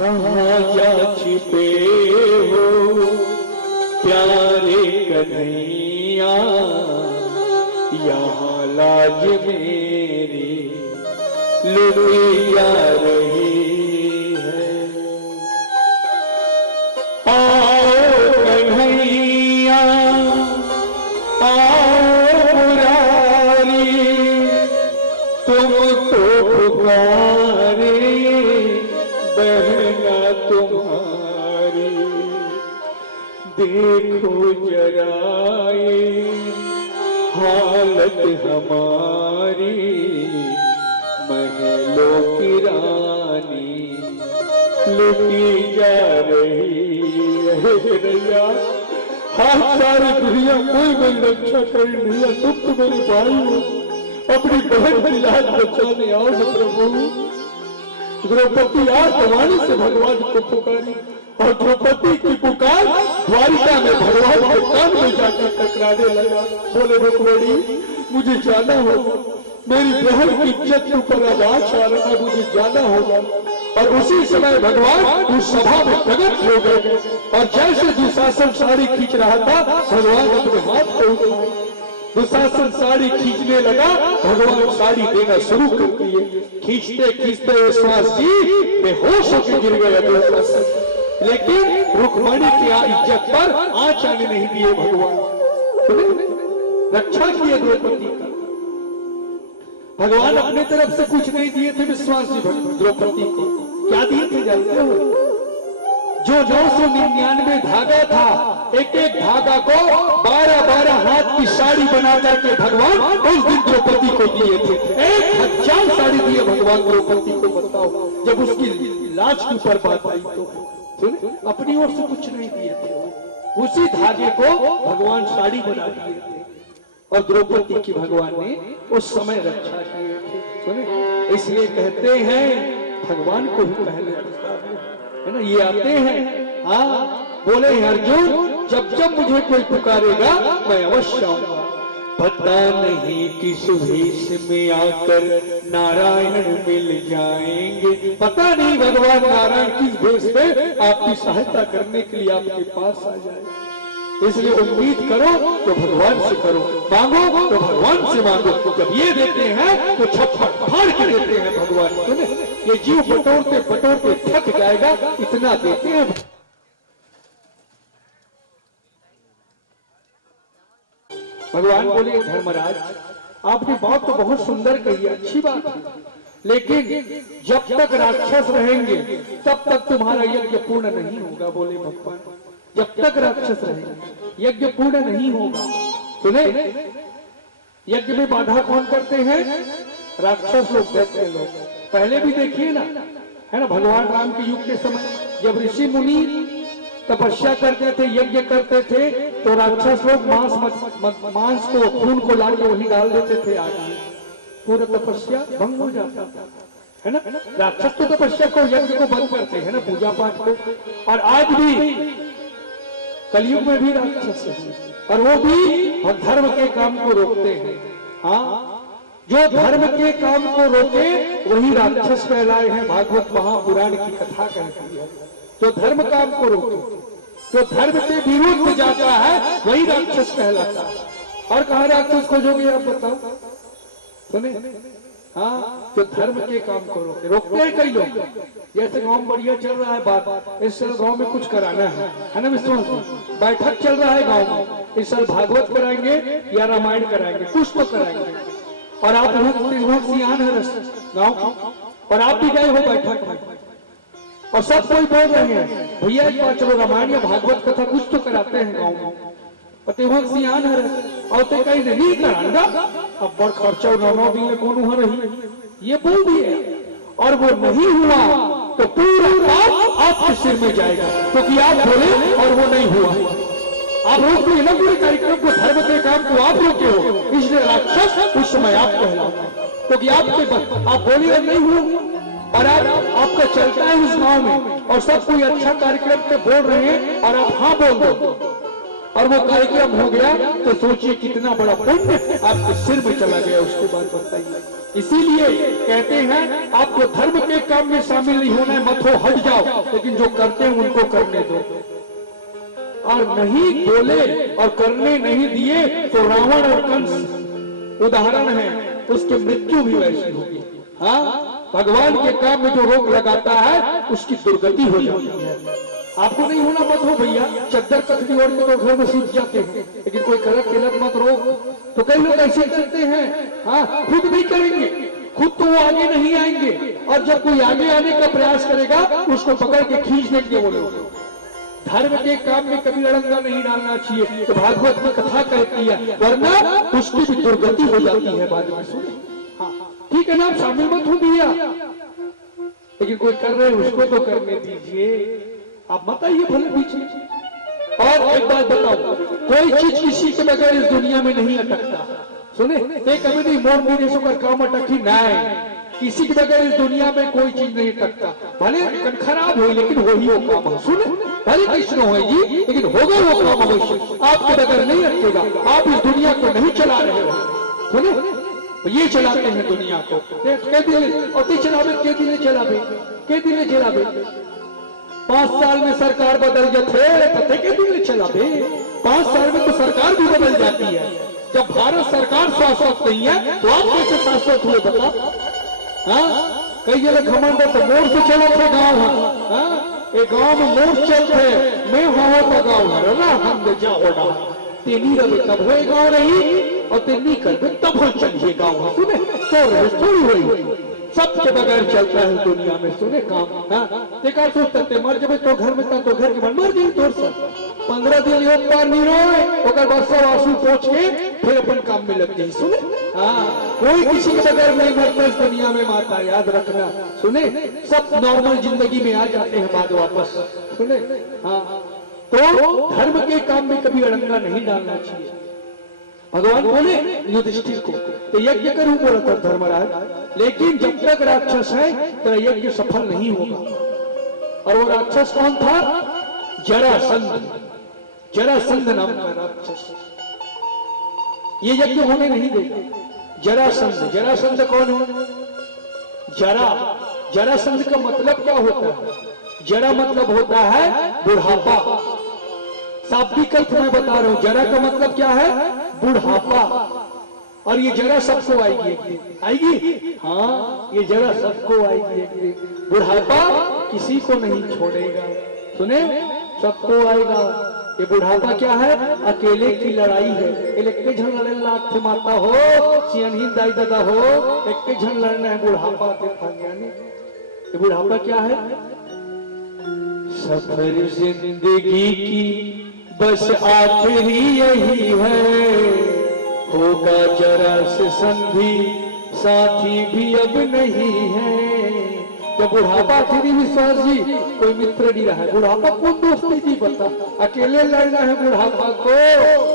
कहाँ जा छिपे हो प्यारे कन्हैया, यहाँ लाज मेरी लुटी जा रही है। आओ कन्हैया आओ मुरारी, तुमको पुकारे बहना तुम्हारी। देखो जरा ये हालत हमारी, महलों की रानी लुटी जा रही है। हाँ सारी दुनिया कोई मेरी रक्षा कर नहीं है, तुम तो मेरे भाई हो, अपनी बहन की लाज बचाने आओ न प्रभु। द्रौपदी आत्मवाणी से भगवान को पुकारी और द्रौपदी की पुकार द्वारिका में भगवान के कान में जाकर टकराने लगा। बोले रुक्मिणी मुझे जाना होगा, मेरी बहन की इज्जत के ऊपर आवाज आ रहा है, मुझे जाना होगा। और उसी समय भगवान उस सभा में प्रकट हो गए और जैसे दुशासन साड़ी खींच रहा था भगवान अपने हाथ को उठाए, दुशासन साड़ी खींचने लगा, भगवान साड़ी देना शुरू कर दिए। खींचते खींचते श्वास जी बेहोश होकर गिर गया दुशासन, लेकिन रुक्मिणी की इज्जत पर आंच आने नहीं दिए भगवान, रक्षा किए द्रौपदी का। भगवान अपने तरफ से कुछ नहीं दिए थे विश्वास जी द्रौपदी को, क्या दिए थे जानते हो? जो 999 धागा था, एक एक धागा को 12-12 हाथ की साड़ी बना करके भगवान उस दिन द्रौपदी को दिए थे। 1000 साड़ी दिए भगवान द्रौपदी को। बताओ जब उसकी लाज के ऊपर बात आई तो अपनी ओर से कुछ नहीं दिए थे, उसी धागे को भगवान साड़ी बना दिए थे और द्रौपदी की भगवान ने उस समय रक्षा किए थे। सुने, इसलिए कहते हैं भगवान को भी पहले है ना, ये आते हैं। हाँ बोले अर्जुन जब जब मुझे कोई पुकारेगा मैं अवश्य आऊंगा। पता नहीं किस भेष में आकर नारायण मिल जाएंगे, पता नहीं भगवान नारायण किस भेष में आपकी सहायता करने के लिए आपके पास आ जाए। इसलिए उम्मीद करो तो भगवान से करो, मांगो तो भगवान से मांगो। जब ये देते हैं तो छप्पड़ फाड़ के देते हैं भगवान। सुने, ये जीव बटोरते बटोरते थक जाएगा, इतना देते हैं। भगवान बोले धर्मराज आपने बात तो बहुत सुंदर कही, अच्छी बात है, लेकिन जब तक राक्षस रहेंगे तब तक तुम्हारा यज्ञ पूर्ण नहीं होगा। बोले भगवान जब तक राक्षस रहेंगे यज्ञ पूर्ण नहीं होगा। सुने, यज्ञ में बाधा कौन करते हैं? राक्षस लोग, दैत्य लोग। पहले भी देखिए ना, है ना, भगवान राम के युग के समय जब ऋषि मुनि तपस्या करते थे, यज्ञ करते थे, तो राक्षस लोग मांस को, खून को लाके वही डाल देते थे आग में, पूरा तपस्या भंग हो जाता था, है ना। राक्षस तो तपस्या को, यज्ञ को बंद करते हैं ना, पूजा पाठ को। और आज भी कलयुग में भी राक्षस है, और वो भी धर्म के काम को रोकते हैं। हाँ, जो धर्म के काम को रोके वही राक्षस कहलाए हैं। भागवत महापुराण की कथा कहती है, जो धर्म काम को रोके, जो धर्म के विरुद्ध जाता है वही राक्षस कहलाता है। और कहाँ राक्षस खोजोगे आप बताओ? सुने, हाँ, जो धर्म के काम को रोकते हैं कई लोग। जैसे गांव बढ़िया चल रहा है बात, इस साल गांव में कुछ कराना है ना विश्वास, बैठक चल रहा है गांव में, इस साल भागवत कराएंगे या रामायण कराएंगे, कुछ तो कराएंगे। और आप सियान है गाँव, और आप भी गए हो बैठक में, और सब कोई बोल रहे हैं भैया एक बार चलो रामायण या भागवत कथा कुछ तो कराते हैं गाँव में, और सियान है और तो कहीं नहीं कराएंगा, अब बड़ खर्चा 9 दिन में कौन हो रही, ये बोल दिए। और वो नहीं हुआ तो पूरा पाप आपके सिर में जाएगा, क्योंकि आप बोले और वो नहीं हुआ। आप रोक दिए ना पूरे कार्यक्रम को, धर्म के काम को आप रोके हो, इसलिए राक्षस उस समय आप कहलाते, क्योंकि आप बोले और नहीं हुआ। और आपका चलता है उस गांव में और सब कोई अच्छा कार्यक्रम पे बोल रहे हैं और आप हाँ बोल दो, और वो कार्यक्रम हो गया तो सोचिए कितना बड़ा पुण्य आपके सिर में चला गया। उसके बाद बताइए, इसीलिए कहते हैं आपको धर्म के काम में शामिल नहीं होना है, मत हो, हट जाओ, लेकिन जो करते हैं उनको करने दो। और नहीं बोले और करने नहीं दिए तो रावण और कंस उदाहरण है, उसकी मृत्यु भी वैसी होगी। हाँ, भगवान के काम में जो रोक लगाता है उसकी दुर्गति हो जाती है। आपको नहीं होना, मत हो भैया, चद्दर तख्ती ओढ़ के तो घर में सूख जाते हैं, लेकिन कोई गलत तिलक मत रोक। तो कई लोग ऐसे करते हैं, हाँ, खुद भी करेंगे, खुद तो वो आगे नहीं आएंगे, और जब कोई आगे आने का प्रयास करेगा उसको पकड़ के खींच देंगे वो लोग। धर्म के काम में कभी अड़ंगा नहीं डालना चाहिए, तो भागवत में कथा कहती है, वरना उसकी भी दुर्गति हो जाती है बाद में। सुने, हाँ, ठीक है ना, आप शामिल मत हो भैया, लेकिन कोई कर रहे हैं उसको तो करने दीजिए, आप मत आइए भले बीच में। और एक बात बताओ, कोई चीज किसी के बगैर इस दुनिया में नहीं अटकता। सुने, एक कभी नहीं मोर विदेशों का काम अटकी नहीं, किसी के बगैर इस दुनिया में कोई चीज नहीं अटकता। भले खराब हो लेकिन वही वो काम है। सुने, भले कृष्ण हो जी, लेकिन होगा वो काम अवश्य, आपके बगैर नहीं अटकेगा। आप इस दुनिया को नहीं चला रहे हो, सुने, ये चलाते हैं दुनिया को। चलावे के दिन चलावे 5 साल में सरकार बदल जाते के दिन चलावे, 5 साल में तो सरकार भी बदल जाती है। जब भारत सरकार शाश्वत नहीं है तो आप कैसे शाश्वत हुए बता? हाँ, कई जगह घमंड तो मोर से चला था गाँव है, एक गाँव में मोर चलते मैं हवा का गाँव है ना, हम जाओ तेनी रवे तब हो गाँव रही और तेनी कर तब हो चलिए गाँव। सुने, तो थोड़ी हुई सबके बगैर चलता है दुनिया में। सुने काम, हाँ, देखा सोचते मर जब तो घर में था तो घर के मन मर गई तोर से 15 दिन योग पार नहीं रोए, ओकर बाद सब आंसू पोंछ के फिर अपन काम में लग गई। सुने, हाँ, कोई किसी के बगैर नहीं मरता इस दुनिया में, माता याद रखना। सुने, सब नॉर्मल जिंदगी में आ जाते हैं बाद वापस। सुने, हाँ, तो धर्म के काम में कभी अड़ंगा नहीं डालना चाहिए। भगवान बोले युधिष्ठिर को, तो यज्ञ करूं बोला था धर्मराज, लेकिन जब तक राक्षस है तो यज्ञ सफल नहीं होगा। और वो राक्षस कौन था? जरासंध, जरासंध नाम का राक्षस। ये यज्ञ होने नहीं देगा। जरासंध, जरासंध कौन है? जरासंध का मतलब क्या होता है? जरा मतलब होता है बुढ़ापा। शाब्दिक अर्थ मैं बता रहा हूं, जरा का मतलब क्या है? बुढ़ापा। और ये जरा सबको आएगी, आएगी, हाँ, ये जरा सबको आएगी। बुढ़ापा किसी को नहीं छोड़ेगा। सुने, सबको आएगा। ये बुढ़ापा क्या है? अकेले की लड़ाई है। एक झन लड़े लाख माता हो, सियानहीन दाई दादा हो, एक झन लड़ना है बुढ़ापा के। ये बुढ़ापा क्या है? सफर जिंदगी की बस आखिरी यही है, होगा जरा से संधि साथी भी अब नहीं है। जब बुढ़ापा आखिरी विश्वास जी, कोई मित्र नहीं रहा है। बुढ़ापा कौन दोस्ती जी बता? अकेले लड़ना है बुढ़ापा को,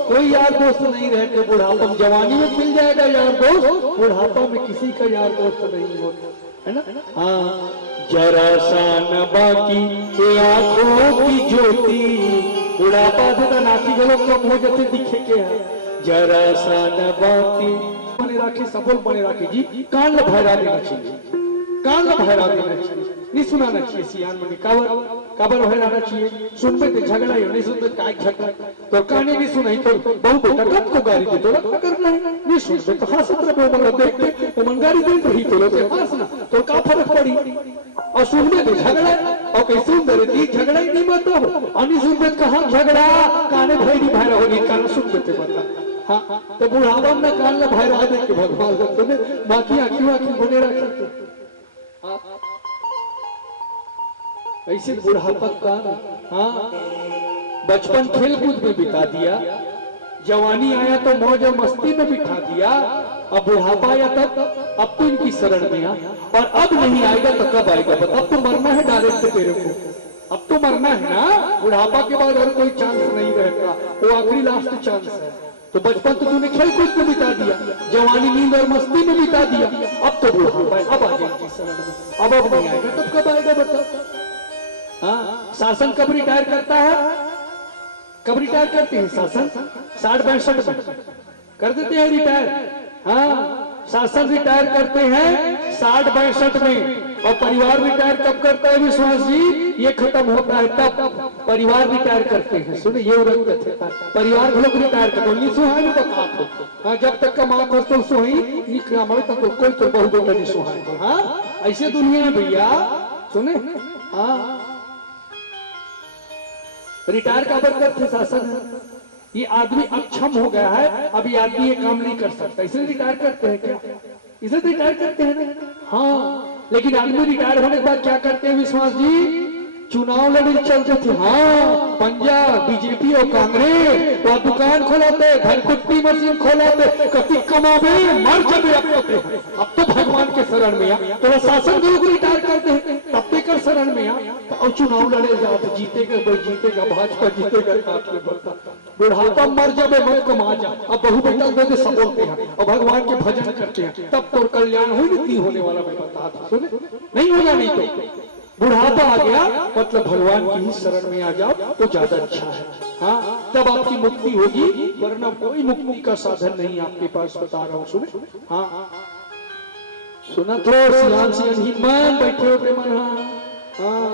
कोई यार दोस्त नहीं रहते। बुढ़ापा जवानी में मिल जाएगा यार दोस्त, बुढ़ापा में किसी का यार दोस्त नहीं होता है ना। हाँ, जरा सा न बाकी आंखों की ज्योति, बुढ़ापा से नाची गलो कम हो जाते दिखे के है। जरा सा न बाकी बने राखे, सबल बने राखे जी, कान भैरा देना चाहिए, कान भैरा देना चाहिए, नहीं सुनाना चाहिए। सियान में काबर भैराना चाहिए। सुनते थे झगड़ा ही नहीं, सुनते काय झगड़ा तो कहानी नहीं सुनाई तो बहु बेटा कब को गाड़ी दे तो करना है, नहीं सुनते तो हंसत रहो, मतलब देखते तो मन गाड़ी दे रही तो लोग हंसना तो का फर्क पड़ी। और सुनते थे झगड़ा और कहीं सुन दे रही झगड़ा ही नहीं मत हो, अनि सुनते कहा झगड़ा काने भैरी भैरा होगी, कान सुनते थे बता। हाँ, तो बुढ़ावा में कान में भैरा दे के भगवान तुमने बाकी आंखी आंखी बने रखे। ऐसे बुढ़ापा का, हाँ, बचपन खेल कूद में बिता दिया, जवानी आया तो मौज और मस्ती में बिठा दिया, अब बुढ़ापा आया तब अब तो इनकी शरण में आ, और अब नहीं आएगा तो कब आएगा बता? अब तो मरना है डायरेक्ट तेरे को, अब तो मरना है ना। बुढ़ापा के बाद और कोई चांस नहीं रहता, वो आखिरी लास्ट चांस है। तो बचपन तो तूने खेल कूद में बिता दिया, जवानी नींद और मस्ती में बिता दिया, अब तो बुढ़ापा है, अब आ जाएगी शरण में। अब नहीं आएगा तब कब आएगा बता? हाँ, शासन कब रिटायर करता है? कब रिटायर करते हैं? शासन 60-62 में कर देते हैं रिटायर। हाँ, शासन रिटायर करते हैं 60-62 में, और परिवार रिटायर कब करता है विश्वास जी? ये खत्म होता है तब परिवार रिटायर करते हैं। सुने, ये परिवार के लोग रिटायर करते हैं। सुहाई बता, जब तक कमात हो तो सुहाई निकला तक तो कोई तो बहुत बेटा नहीं सुहाई। हाँ, ऐसे दुनिया में भैया। सुने, हाँ, रिटायर का बरकत थे शासन है। ये आदमी अक्षम हो गया है, अभी आदमी ये काम नहीं कर सकता, इसलिए रिटायर करते हैं क्या? इसलिए रिटायर करते हैं ना। हाँ, लेकिन आदमी रिटायर होने के बाद क्या करते हैं विश्वास जी? चुनाव लड़े चलते थे। हाँ, पंजाब बीजेपी और कांग्रेस वह दुकान खोलाते, धनकुट्टी मशीन खोलाते, कति कमावे मर जब। अब तो भगवान के शरण में आ, तो शासन को लोग रिटायर करते हैं, तब तक कर शरण में आ और चुनाव लड़े जाओ तो जीतेगा भाजपा जीतेगा। बुढ़ापा मर जब मत कमा जा, अब बहु बेटा दे सब बोलते हैं और भगवान के भजन करते हैं, तब तो कल्याण हो नहीं होने वाला। मैं बता सुने, नहीं होगा। नहीं तो बुढ़ापा आ गया मतलब भगवान की ही शरण में आ जाओ तो ज्यादा अच्छा है। हाँ, तब आपकी मुक्ति होगी, वरना कोई मुक्ति का साधन नहीं आपके पास, बता रहा हूँ। सुने, हाँ, सुना तो सियान मन बैठे हो प्रेमन। हाँ,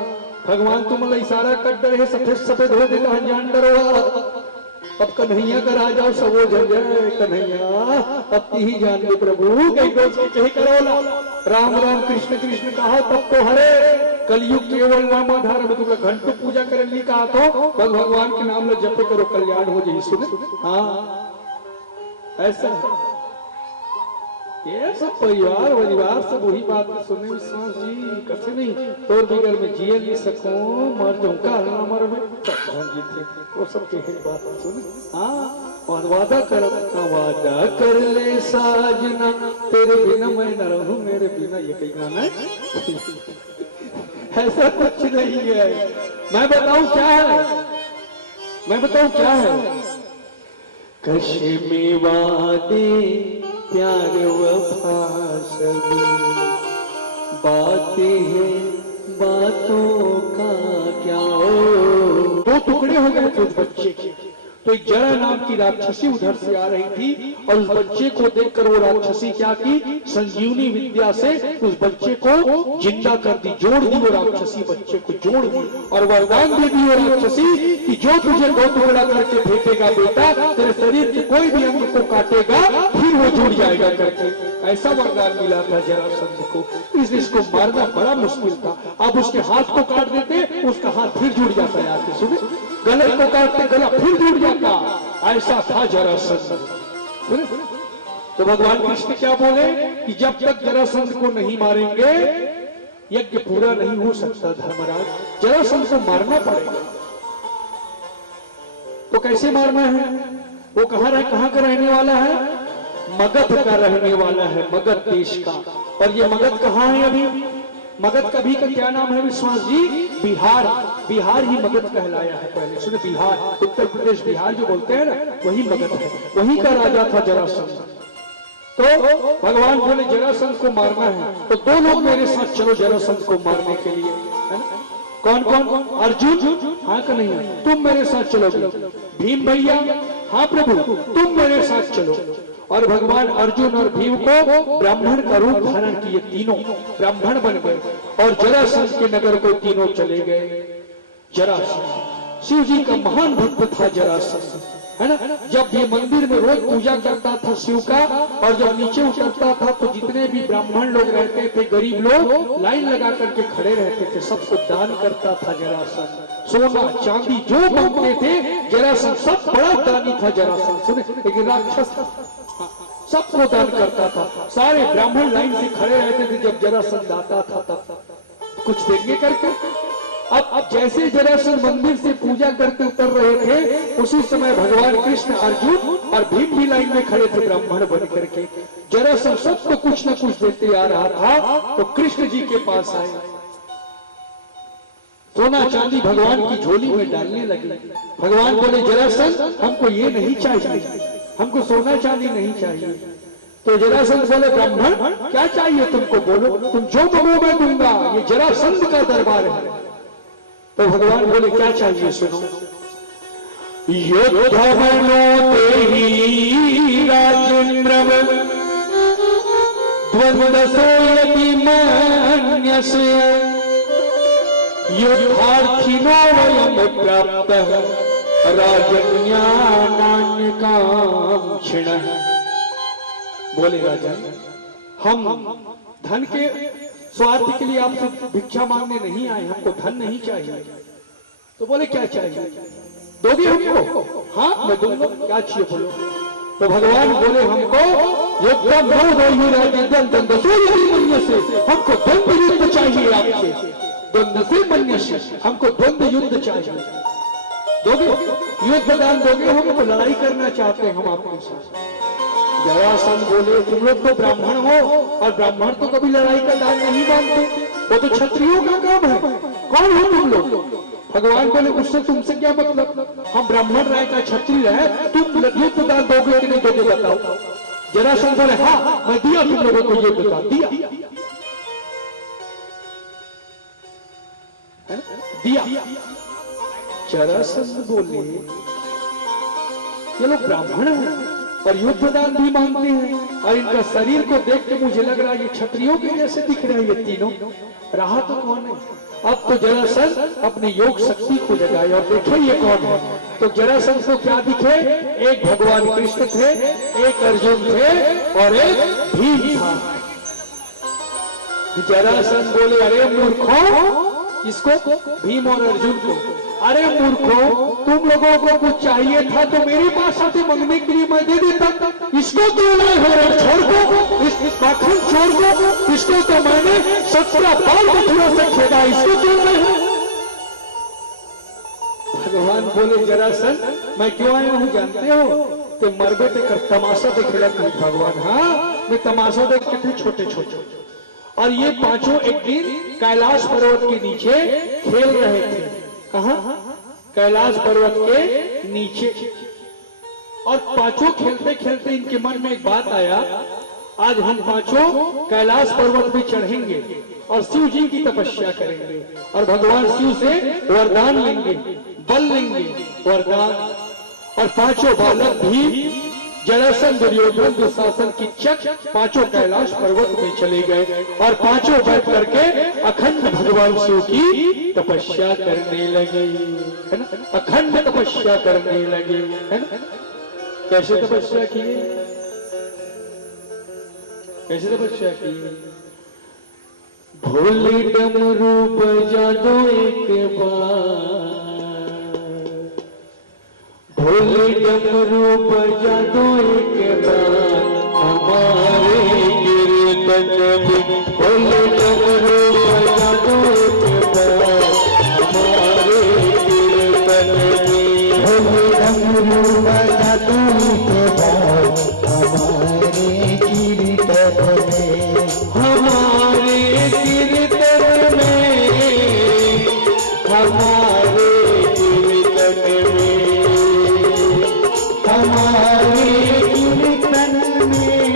भगवान तुम इशारा कर रहे, सफेद सफेद हो देता है जान डरो। अब कन्हैया का राजा सबो जय कन्हैया, अब ही जान ले प्रभु कहीं करो। राम राम कृष्ण कृष्ण कहा तब तो हरे, कलयुग केवल नाम आधार। तुमने घंटों पूजा करने कहा तो भगवान के नाम में जप करो, कल्याण हो जाए। सुने, हाँ, ऐसा ये सब परिवार सब वही बात सुने विश्वास जी। कैसे नहीं तोर बिगर में जिए नहीं सको, मर जाऊं का मर में जीते, वो सब के बात सुने। हाँ, और वादा कर ले साजना, तेरे बिना मैं न रहूं, मेरे बिना। ये कहीं गाना है ऐसा कुछ नहीं है। मैं बताऊं क्या है, मैं बताऊं क्या है? कशे में वादे प्यार वफा सब बातें हैं, बातों का क्या हो। दो टुकड़े हो गए थे उस बच्चे के। तो एक जरा नाम की राक्षसी उधर से आ रही थी और उस बच्चे को देखकर वो राक्षसी क्या की? संजीवनी विद्या से उस बच्चे को जिंदा कर दी, जोड़ दी। वो राक्षसी बच्चे को जोड़ दी और वरदान दे दी वो राक्षसी कि जो तुझे दो टुकड़ा करके फेंकेगा बेटा, तेरे शरीर के कोई भी अंग को काटेगा फिर वो जुड़ जाएगा करके। ऐसा वरदान मिला था जरासंध को, इसलिए इसको मारना बड़ा मुश्किल था। अब उसके हाथ को काट देते, उसका हाथ फिर जुड़ जाता है। आके सुने, गले को काटते गला फिर जुड़ जाता, ऐसा था जरासंध। तो भगवान कृष्ण क्या बोले कि जब तक जरासंध को नहीं मारेंगे यज्ञ पूरा नहीं हो सकता। धर्मराज, जरासंध को मारना पड़ेगा। तो कैसे मारना है? वो कहाँ का रहने वाला है? मगध का रहने वाला है, मगध देश का। और ये मगध कहाँ है? अभी मगध का भी का क्या नाम है विश्वास जी? बिहार। बिहार ही मगध कहलाया है पहले। सुने, बिहार, उत्तर प्रदेश बिहार जो बोलते हैं ना, वही मगध है। वही का राजा था जरासंध। तो भगवान बोले जरासंध को मारना है तो दो लोग मेरे साथ चलो जरासंध को मारने के लिए, है ना? कौन कौन? अर्जुन, हाँ का नहीं? तुम मेरे साथ चलोगे। भीम भैया, हाँ प्रभु तुम मेरे साथ चलो। और भगवान अर्जुन और भीम को ब्राह्मण का रूप धारण किए, तीनों ब्राह्मण बन गए और जरासंध के नगर को तीनों चले गए। जरासंध शिव जी का महान भक्त था जरासंध, है ना? जब ये मंदिर में रोज पूजा करता था शिव का, और जब नीचे उतरता था तो जितने भी ब्राह्मण लोग रहते थे, गरीब लोग लाइन लगा करके खड़े रहते थे, सबको दान करता था जरासंध। सोना चांदी जो मांगते थे जरासंध, सब बड़ा दानी था जरासंध। सुने, लेकिन राक्षस सबको दान करता था। सारे ब्राह्मण लाइन से खड़े रहते थे, जब जरासंध आता था तब कुछ देंगे करके। अब जैसे जरासंध मंदिर से पूजा करके उतर रहे थे, उसी समय भगवान कृष्ण, अर्जुन और भीम भी लाइन में खड़े थे ब्राह्मण बन करके। जरासंध सबको कुछ न कुछ देते आ रहा था, तो कृष्ण जी के पास आए, सोना चांदी भगवान की झोली में डालने लगे। भगवान बोले जरासंध हमको ये नहीं चाहिए, हमको सोना चांदी नहीं चाहिए। तो जरासंध बोले ब्राह्मण क्या चाहिए तुमको, बोलो, तुम जो मांगो मैं दूंगा, ये जरासंध का दरबार है। तो भगवान बोले क्या चाहिए सुनो। युद्धमनो देहि राजेन्द्रम द्वन्द्वसो यदि मन्यसे युद्धार्थिनो वयं प्राप्तः राजन्यानान्यकांक्षिणः। बोले राजन, हम धन के स्वार्थ के लिए आपसे भिक्षा मांगने नहीं आए, हमको धन नहीं चाहिए। तो बोले क्या चाहिए, दोगे हमको? हाँ मैं दूंगा, क्या चाहिए बोलो। तो भगवान बोले हमको युद्धम नो देहि राजेन्द्रम द्वन्द्वसो यदि मन्यसे, हमको द्वंद्व युद्ध चाहिए आपसे, द्वंद्व से मन्यसे, हमको द्वंद्व युद्ध चाहिए। दोगे युद्ध दान दोगे? हमको लड़ाई करना चाहते हैं हम आपके साथ। जरासंध बोले तुम लोग तो ब्राह्मण हो और ब्राह्मण तो कभी लड़ाई का दान नहीं मानते, वो तो क्षत्रियों का काम है, कौन हो तुम लोग? भगवान बोले उससे तुमसे क्या मतलब, हम ब्राह्मण रहे का क्षत्रिय रहे, तुम युद्ध दान दोगे कि नहीं दोगे बताओ। जरासंध बोले हाँ मैं दिया तुम लोगों को युद्ध दान दिया। जरासंध बोले ये लोग ब्राह्मण हैं और युद्ध दान भी मांगते हैं, और इनका शरीर को देख के मुझे लग रहा है ये क्षत्रियों के जैसे दिख रहे हैं ये तीनों। रहा तो कौन है? अब तो जरासंध अपने योग शक्ति को जगाए और देखे ये कौन है। तो जरासंध को क्या दिखे, एक भगवान कृष्ण थे, एक अर्जुन थे और एक भीम था। जरासंध बोले अरे मूर्खों, इसको भीम और अर्जुन को, अरे मूर्खों तुम लोगों को कुछ चाहिए था तो मेरे पास आते मांगने के लिए मैं दे देता, इसको क्यों लाए हो? छोड़ को इस माखन छोड़ को, इसको तो मैंने 17 बार मथुरा से खेदा, इसको क्यों लाए हो? भगवान बोले जरासंध मैं क्यों आया हूँ जानते हो? तो मरबे कर तमाशा देखेगा भगवान। हाँ मैं तमाशा देखते थे छोटे छोटे, और ये पांचों एक दिन कैलाश पर्वत के नीचे खेल रहे थे। कहा? कैलाश पर्वत के नीचे। और पांचों खेलते खेलते इनके मन में एक बात आया, आज हम पांचों कैलाश पर्वत पे चढ़ेंगे और शिव जी की तपस्या करेंगे और भगवान शिव से वरदान लेंगे, बल लेंगे, वरदान। और पांचों बालक भी जरासंध, दुर्योधन, दुशासन की चक पांचों कैलाश पर्वत में चले गए और पांचों बैठ करके अखंड भगवान शिव की तपस्या करने लगे, है ना? अखंड तपस्या करने लगे, है ना? कैसे तपस्या किए? कैसे तपस्या किए? भोले डमरू बजा दो एक बार, भोले डमरू बजा दो एक बार हमारे कीर्तन में, भोले डमरू बजा दो एक बार हमारे कीर्तन में, भोले डमरू बजा दो एक बार हमारे कीर्तन में, हमारे कीर्तन में, हमारे कीर्तन में, हमारे कीर्तन में,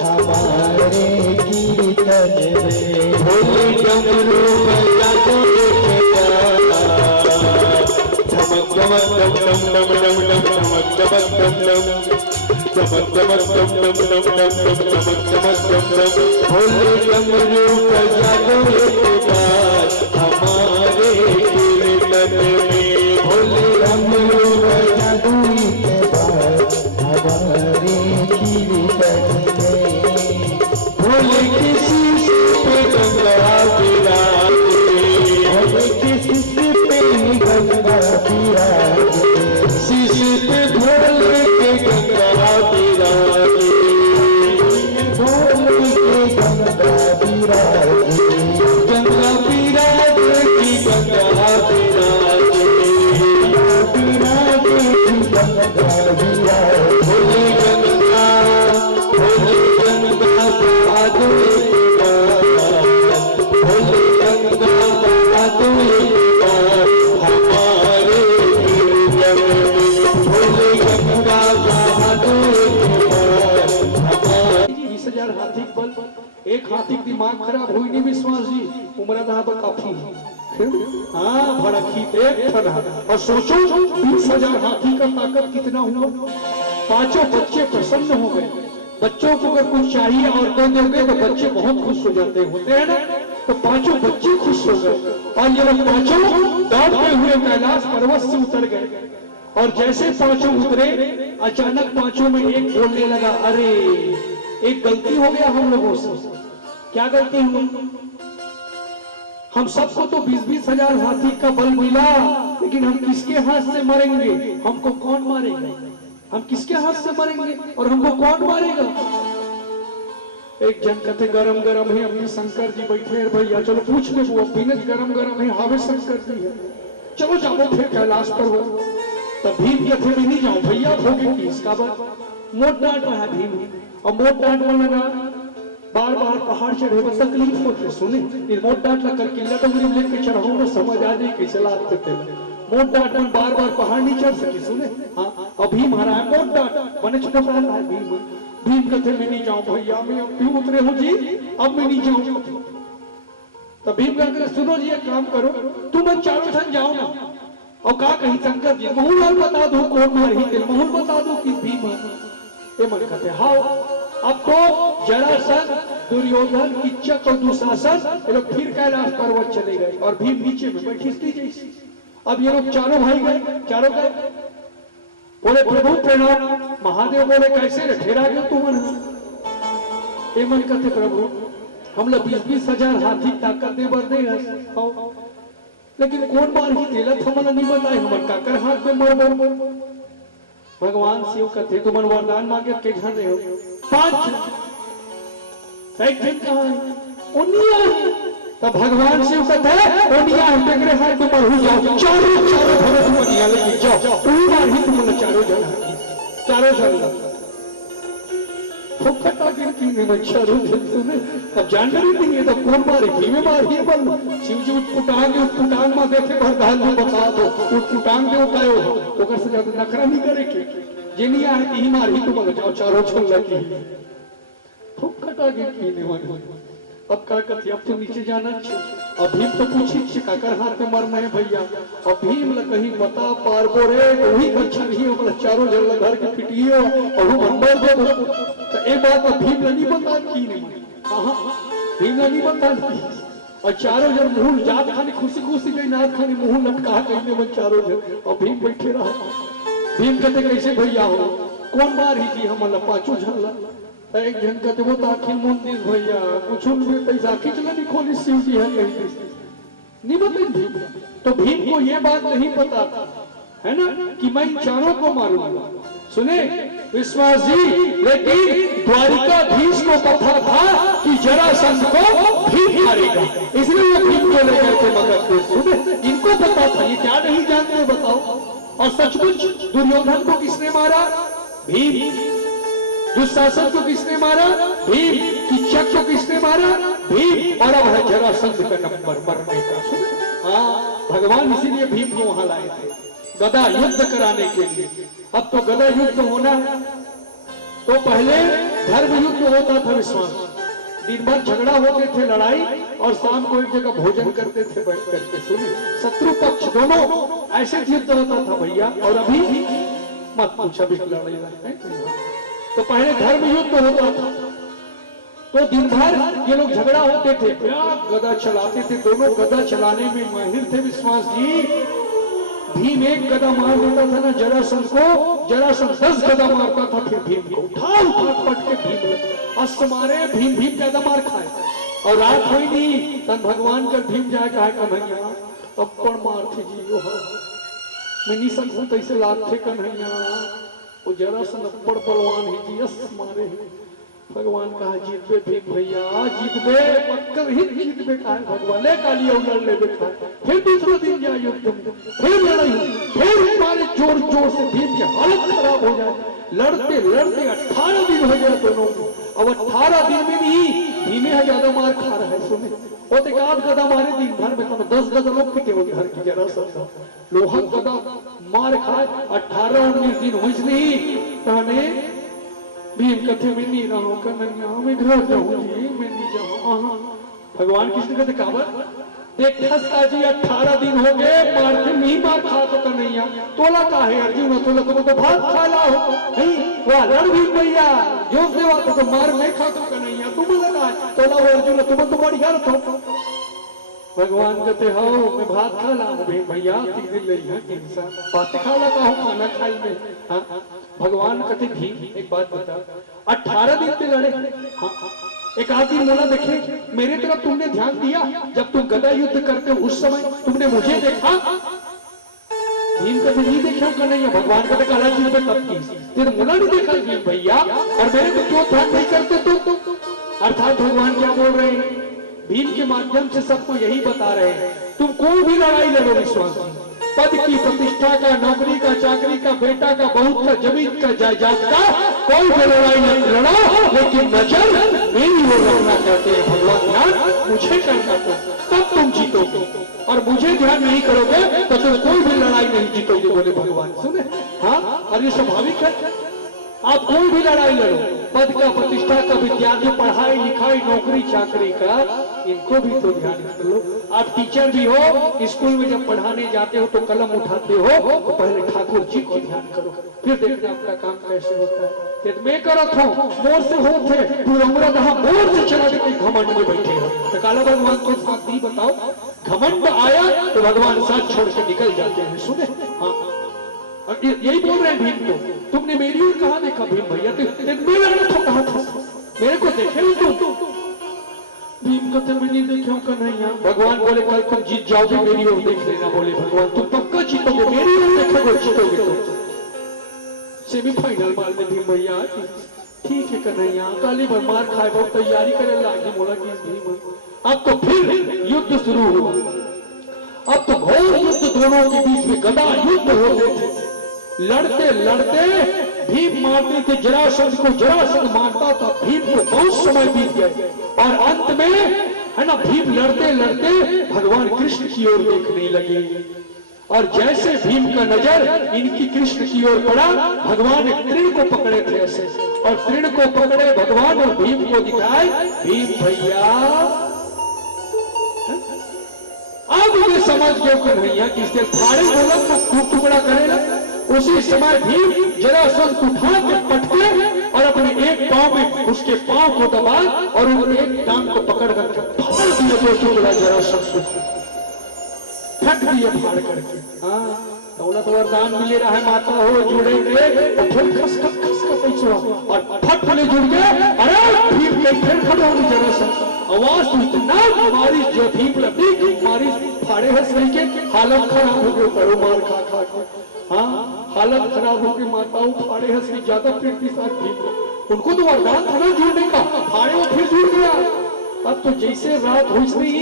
हमारे कीर्तन में, भोले डमरू बजा दो एक बार, धमक धमक डम डम डम डम डम धमक धमक डम डम, धमक धमक डम डम डम डम डम धमक धमक डम डम, भोले डमरू बजा दो एक बार हमारे कीर्तन में, भोले डमरू बजा दो एक बार हमारे कीर्तन में, भोले किसी पे गंगा विराजे, भोले किसी पे गंगा विराजे, शीश पे भोले के गंगा विराजे, भोले के गंगा विराजे, गंगा विराजे की गंगा विराजे, विराजे की गंगा विराजे, भोले गंगा, भोले गंगा बहा दो एक बार, भोले गंगा बहा दो एक बार हमारे कीर्तन में, भोले गंगा बहा दो एक बार हमारे। 20,000 हाथी बल, एक हाथी दिमाग खराब हुई नहीं विश्वास जी, उम्र दाब काफी है हाँ भड़की एक फना। और सोचो 20,000 हाथी का ताकत कितना हुआ। पांचों बच्चे प्रसन्न हो गए। बच्चों को अगर कुछ चाहिए और दे दोगे तो बच्चे बहुत खुश हो जाते होते हैं ना, तो पांचों बच्चे खुश हो गए और ये लोग पांचों दौड़ते हुए कैलाश पर्वत से उतर गए। और जैसे पांचों उतरे अचानक पांचों में एक बोलने लगा, अरे एक गलती हो गया हम लोगों से। क्या गलती हुई? हम सबको तो 20,000 हाथी का बल मिला, लेकिन हम किसके हाथ से मरेंगे? हमको कौन मारेगा? हम किसके हाथ से मरेंगे और हमको कौन मारेगा? एक जन कहते गरम गरम है अपने शंकर जी बैठे हैं भैया, चलो पूछ ले वो बिनज गरम गरम है हावे शंकर जी है, चलो जाओ फिर कैलाश पर्वत। तब भीम कहते मैं नहीं जाऊं भैया, भोगे की इसका बात। मोट डांट रहा भीम, और मोट डांट लगा बार बार पहाड़ चढ़े में तकलीफ होते सुने। मोट डांट लग करके लटोरी लेके चढ़ाऊ ना समझ आ जाए कैसे लाते थे। मोट डांट में बार बार पहाड़ नहीं चढ़ सके सुने। हाँ और भीम हरा है मोट डांट बने छोटा है भीम। भीम कहते मैं नहीं जाऊं भैया, मैं अब क्यों उतरे हूं जी, अब मैं नहीं जाऊं। तो भीम कहते सुनो जी एक काम करो, तुम चारों जन जाओ ना और कहा कहीं शंकर जी मोहन बता दो कौन मारी तेल, मोहन बता दो कि भीम ये मन कहते हाँ। अब तो जरासंध दुर्योधन किच्चक और दुशासन ये लोग फिर कैलाश पर्वत चले गए और भीम नीचे में बैठी थी जैसी। अब ये लोग चारों भाई गए, चारों गए बोले प्रभु प्रणाम। महादेव बोले कैसे रे ठहरा गए तुम? ये मन कहते प्रभु हम लोग 20,000 हाथी ताकत दे बर दे, लेकिन कौन मार ही तेलत हमारा नहीं बताए, हमारे काकर हाथ में मर मर। भगवान शिव कहते तुम वरदान मांगे के घर रहे हो 5 एक दिन कहा तब भगवान शिव कहते ओनिया टेकरे हाथ में मर जाओ, चारों भगत बनिया लेके जाओ पूरी बार ही तुम चारों जन फुकटा गिनती में चारों जन सुने। अब जानकारी नहीं है तो कौन मारे भीमे मार ही बल शिव जी उठपुटांग में देखे भरदान में बता दो उठपुटांग दे उठायो तो कर से ज्यादा नखरा नहीं करे के जिनी आए ही मार ही तुम जाओ चारों छल लगी फुकटा गिनती में। अब क्या कहती अब तो नीचे जाना चाहिए। अब भीम तो पूछी काकर हाथ में मरना है भैया। अब भीम ल कहीं बता पारबो रे वही अच्छा नहीं हो चारों जन घर के पिटियो और वो मंडल दे तो एक बात भीम नहीं बता की नहीं भीम नहीं बता और चारों जन मुंह जात खानी खुशी खुशी गई नाथ खानी मुंह लटका कहने में चारों जन और भीम बैठे रहा। भीम कहते कैसे भैया हो कौन मार ही जी हम पांचों झल्ला। एक जन कहते वो तो आखिर मंदिर भैया कुछ पैसा खींचना नहीं खोली शिव जी है कहीं नहीं बताई भीम। तो भीम को ये बात नहीं पता था है ना कि मैं इन चारों को मारूंगा। सुने विश्वास जी, लेकिन द्वारिकाधीश को पता था कि जरासंध को भीम मारेगा इसलिए वो भीम को ले गए थे मगध को। सुने इनको पता था, ये क्या नहीं जानते बताओ। और सचमुच दुर्योधन को किसने मारा? भीम। दुशासन को किसने मारा? भीम। किच्चक को किसने मारा? भीम। और अब है जरासंध का नंबर मरने का। हाँ भगवान इसीलिए भीम को वहां लाए थे गदा युद्ध कराने के लिए। अब तो गदा युद्ध होना तो पहले धर्म युद्ध होता था विश्वास, दिन भर झगड़ा होते थे लड़ाई और शाम को एक जगह भोजन करते थे बैठ करके। सुनिए शत्रु पक्ष दोनों ऐसे युद्ध होता था भैया। और अभी मत पूछा भी लड़ाई तो पहले धर्म युद्ध होता था तो दिन भर ये लोग झगड़ा होते थे, गदा चलाते थे, दोनों गदा चलाने में माहिर थे विश्वास जी। भीम एक गदा मार देता था ना जरासंध को, जरासंध 10 गदा मारता था फिर भीम को उठा पट के भीम अस्त मारे भीम ज्यादा मार खाए। और रात हुई नहीं तन भगवान कर भीम जाए कहा कन्हैया अप्पड़ मार थे जी मैं नहीं सकूं तैसे लात थे कन्हैया वो जरासंध अप्पड़ बलवान है जी अस्त मारे है। भगवान कहा जीतबे भीम भैया जीतबे पक्कर ही जीतबे कहा भगवान ले काली लड़ ले बैठा। फिर दूसरा दिन गया युद्ध में फिर लड़ाई फिर मारे जोर जोर से भीम की हालत खराब हो जाए। लड़ते लड़ते 18 दिन हो गया दोनों को। अब 18 दिन में भी भीमे है ज्यादा मार खा रहा है। सुने वो तो एक गदा मारे दिन भर में तो 10 गदा लोग पिटे हो घर की जरासंध लोहा गदा मार खाए। 18-19 दिन हुई नहीं कहने भीम कथे में नहीं रहा कन्हैया मैं घर जाऊं जी मैं नहीं जाऊं। भगवान कृष्ण कहते काबर देखस का जी 18 दिन हो गए मार के नहीं मार खा तो कन्हैया तोला का है अर्जुन तोला तो भात खा ला हो नहीं वह लड़ भी भैया जो सेवा तो मार नहीं खा तो कन्हैया तुम लगा तोला वो अर्जुन तुम तो बढ़िया रखो भगवान कहते हो मैं भात खा ला भैया 3 दिन ले इंसान भात खा ला का खाना खाई में हाँ भगवान कहते भी एक बात बता 18 दिन से लड़े हाँ एक आदमी बोला देखे मेरे तरफ तुमने ध्यान दिया जब तुम गदा युद्ध करते उस समय तुमने मुझे देखा भीम का नहीं देखा कन्हैया भगवान का काला चीज में तब की तेरे मुला नहीं देखा भीम भैया और मेरे को क्यों ध्यान नहीं करते तुम अर्थात भगवान क्या बोल रहे हैं भीम के माध्यम से सबको यही बता रहे हैं तुम कोई भी लड़ाई लड़ो विश्वास पद की प्रतिष्ठा का नौकरी का चाकरी का बेटा का बहुत का जमीन का जायदाद का कोई भी लड़ाई लड़ो लेकिन नजर मेरी ओर रखना चाहते हैं भगवान ध्यान मुझे करना तब तुम जीतोगे और मुझे ध्यान नहीं करोगे तो तुम कोई भी लड़ाई नहीं जीतोगे बोले भगवान सुने हाँ और ये स्वाभाविक है आप कोई भी लड़ाई लड़ो पद का प्रतिष्ठा का विद्यार्थी पढ़ाई लिखाई नौकरी चाकरी का इनको भी तो ध्यान कर लो आप टीचर भी हो स्कूल में जब पढ़ाने जाते हो तो कलम उठाते हो तो पहले ठाकुर जी को ध्यान करो फिर देखना आपका काम कैसे होता है मैं करो थो मोर से हो थे तू हमरा दहा मोर से चला के घमंड में बैठे हो तो काला भगवान को साथ नहीं बताओ घमंड आया तो भगवान साथ छोड़ के निकल जाते हैं सुने हाँ यही बोल रहे हैं भीम को तुमने मेरी ओर कहा देखा भीम भैया तो कहा था मेरे को देखे हो तुम भीम को तुम नहीं देखे कन्हैया भगवान बोले कल तुम जीत जाओगे मेरी ओर देख लेना बोले भगवान तुम पक्का जीतोगे मेरी ओर देखोगे जीतोगे तुम सेमीफाइनल मार में भीम भैया ठीक है कन्हैया काली भर मार खाए बहुत तैयारी करे लागे बोला कि भीम अब तो फिर युद्ध शुरू हुआ अब तो घोर युद्ध दोनों के बीच में गदा युद्ध हो गए थे लड़ते लड़ते भीम मारते थे जरासंध को जरासंध मारता था भीम को बहुत समय बीत गए और अंत में है ना भीम लड़ते लड़ते भगवान कृष्ण की ओर देखने लगे और जैसे भीम का नजर इनकी कृष्ण की ओर पड़ा भगवान एक तृण को पकड़े थे ऐसे और तृण को पकड़े भगवान और भीम को दिखाए भीम भैया अब ये समझ गए कन्हैया कि इससे फाड़े बोला तो टुकड़ा करेगा उसी समय भीम जरासंध उठा के पटके और अपने एक पांव में उसके पांव को दबा और उन्होंने एक टांग को पकड़ करके फाड़ दिया दो टुकड़ा जरासंध फट दिया फाड़ करके हाँ दौलत वरदान मिले रहा है माता हो जुड़ेंगे और फिर खस खस खस खस पैसा और फट फले जुड़ गए अरे भीम के फिर खड़ा हो जरासंध आवाज तो इतना हमारी जो भीम लगी हमारी फाड़े हंस रही के हालत खराब हो गई करो मार खा खा के हाँ हालत खराब हो गई माताओं फाड़े हंस रही ज्यादा पीड़ती साथ भीम उनको तो वरदान था ना जुड़ने का फाड़े वो फिर जुड़ गया अब तो जैसे रात हुई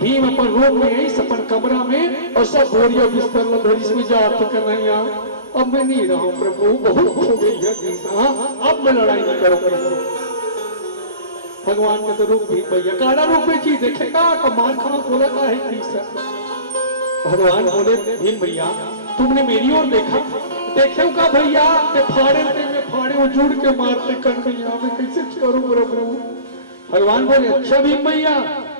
भीम अपन रूम में है अपन कमरा में और सब बोरिया बिस्तर लधर इसमें जाते कन्हैया अब मैं नहीं रहा प्रभु बहुत हो गई है अब मैं लड़ाई नहीं करूंगा भगवान का तो रूप भी भैया काला रूप में चीज देखेगा मार खाना बोला का है भगवान बोले भीम भैया तुमने मेरी ओर देखा देखे का भैया फाड़े में फाड़े जुड़ के मारते कन्हैया मैं कैसे करूं प्रभु भगवान बोले अच्छा भीम भैया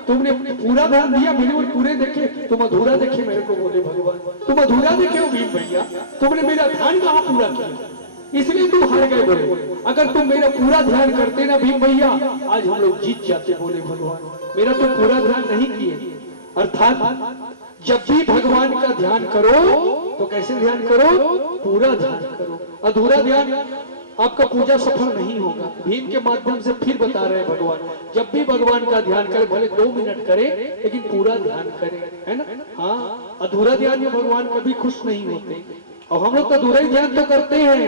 तुमने पूरा ध्यान दिया मेरे ओर पूरे देखे तुम अधूरा देखे मेरे को बोले भगवान तुम अधूरा देखे हो भीम भैया तुमने मेरा ध्यान कहाँ पूरा किया इसलिए तुम हार गए बोले अगर तुम मेरा पूरा ध्यान करते ना भीम भैया आज हम लोग जीत जाते बोले भगवान मेरा तो पूरा ध्यान नहीं किए अर्थात जब भी भगवान का ध्यान करो तो कैसे ध्यान करो पूरा ध्यान करो अधूरा ध्यान आपका पूजा सफल नहीं होगा भीम के माध्यम से फिर बता रहे हैं भगवान जब भी भगवान का ध्यान करे भले 2 मिनट करे लेकिन पूरा ध्यान करे है ना हाँ अधूरा ध्यान में भगवान कभी खुश नहीं होते और हम लोग तो अधूरा ही ध्यान तो करते हैं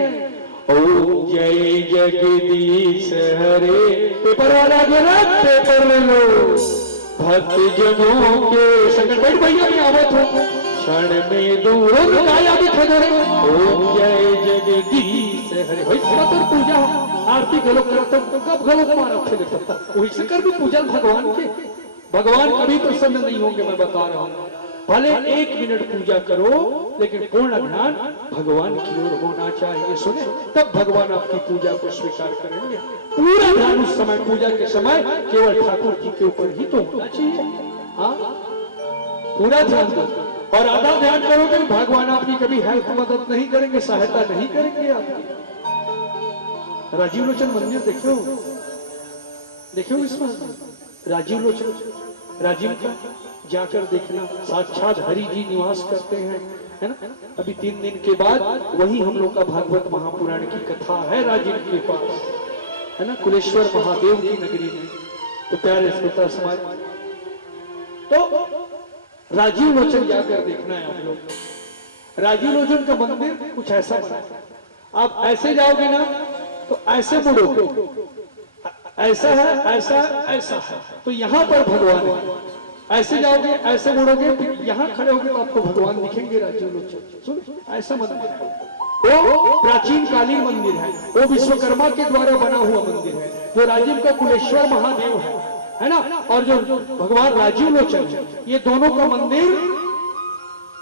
ओम जय जगदीश हरे पेपर वाला गेला पेपर ले लो भक्त जनों के संकट बैठ भैया में आवत हो क्षण में दूर गाया भी खड़े ओम जय जगदीश हरे वही सतर पूजा आरती गलो करते कब गलो मारा थे देखता वही से कर भी पूजा भगवान के भगवान कभी प्रसन्न नहीं होंगे मैं बता रहा हूँ भले 1 मिनट पूजा करो लेकिन पूर्ण ध्यान भगवान की ओर होना चाहिए सुने तब भगवान आपकी पूजा को स्वीकार करेंगे पूरा ध्यान उस समय पूजा के समय केवल ठाकुर जी के ऊपर ही तो होना चाहिए हाँ पूरा ध्यान दो। और आधा ध्यान करोगे भगवान आपकी कभी हेल्प मदद नहीं करेंगे, सहायता नहीं करेंगे आपकी। राजीव लोचन मंदिर देखो, देखो इसमें राजीव लोचन, राजीव का जाकर देखना, साक्षात हरि जी निवास करते हैं, है ना। अभी 3 दिन के बाद वही हम लोग का भागवत महापुराण की कथा है राजीव के पास, है ना, कुलेश्वर महादेव की नगरी में। तो प्यारे श्रोता समाज, तो राजीव लोचन जाकर देखना है आप लोग। राजीव लोचन का मंदिर कुछ ऐसा बना है, आप ऐसे जाओगे ना तो ऐसे मुड़ोगे, ऐसा है, ऐसा ऐसा है, तो यहाँ पर भगवान है। ऐसे जाओगे, ऐसे मुड़ोगे, फिर यहाँ खड़े होगे तो आपको भगवान दिखेंगे राजीव लोचन। सुन, ऐसा मंदिर है, वो प्राचीन कालीन मंदिर है, वो विश्वकर्मा के द्वारा बना हुआ मंदिर है। जो राजीव का कुलेश्वर महादेव है ना, और जो भगवान राजीव लोचन है, ये दोनों का मंदिर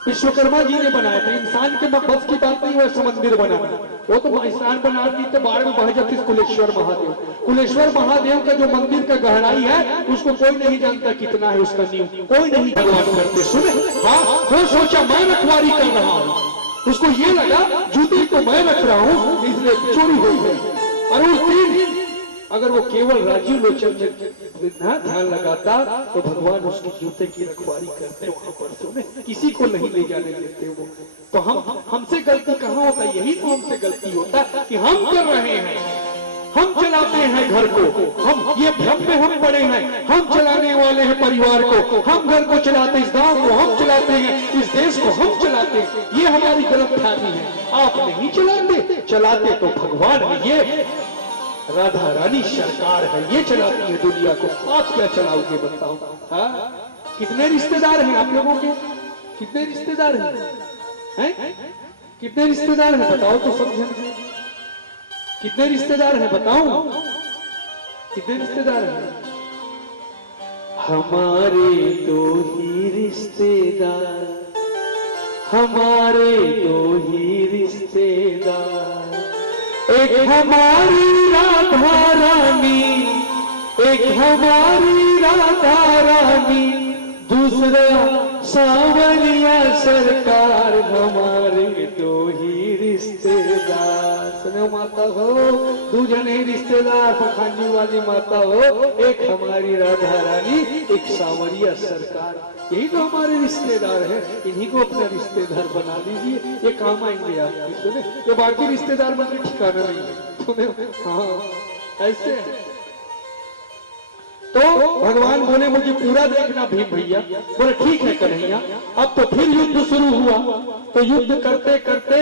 विश्वकर्मा जी ने बनाया था। इंसान के बस की बात नहीं वैसा मंदिर बनाना, वो तो इंसान बना दी तो बाढ़ में बह जाती कुलेश्वर महादेव। कुलेश्वर महादेव का जो मंदिर का गहराई है उसको कोई नहीं जानता कितना है, उसका नींव कोई नहीं भगवान करते। सुने, हाँ, वो सोचा मैं रखवारी कर रहा हूँ, उसको ये लगा जूते को मैं रख रहा हूँ इसलिए चोरी हो गई। और उस दिन अगर वो केवल राजीव लोचन में ध्यान लगाता तो भगवान उसके जूते की रखवारी करते वहां पर। सुने, किसी को नहीं ले जाने देते वो। तो हमसे गलती कहाँ होता है? यही तो हमसे गलती होता कि हम कर रहे हैं, हम चलाते हैं घर को, हम ये भ्रम में हम पड़े हैं, हम चलाने वाले हैं परिवार को, हम घर को चलाते, इस गांव को हम चलाते हैं, इस देश को हम चलाते हैं। ये हमारी गलत ख्याली है। आप नहीं चलाते, चलाते तो भगवान है, ये राधा रानी सरकार है, ये चलाती है दुनिया को। आप क्या चलाओगे बताओ? हाँ, कितने रिश्तेदार हैं आप लोगों के? कितने रिश्तेदार हैं? कितने रिश्तेदार हैं बताओ तो समझे। कितने रिश्तेदार हैं बताओ, कितने रिश्तेदार हैं? हमारे दो ही रिश्तेदार, हमारे दो ही रिश्तेदार, एक हमारी राधा रानी, एक हमारी राधा रानी, दूसरा सांवरिया सरकार, हमारे दो ही रिश्तेदार। सुनो माता हो, 2 जने रिश्तेदार, पखांजू वाली माता हो, एक हमारी राधा रानी, एक सांवरिया सरकार। यही तो हमारे रिश्तेदार हैं, इन्हीं को अपना रिश्तेदार बना लीजिए, ये काम आएंगे आपकी। सुने, ये बाकी रिश्तेदार मुझे ठिकाना नहीं है। सुने, हाँ ऐसे है। तो भगवान बोले मुझे पूरा देखना भीम भैया। बोले ठीक है कन्हैया। अब तो फिर युद्ध शुरू हुआ। तो युद्ध करते करते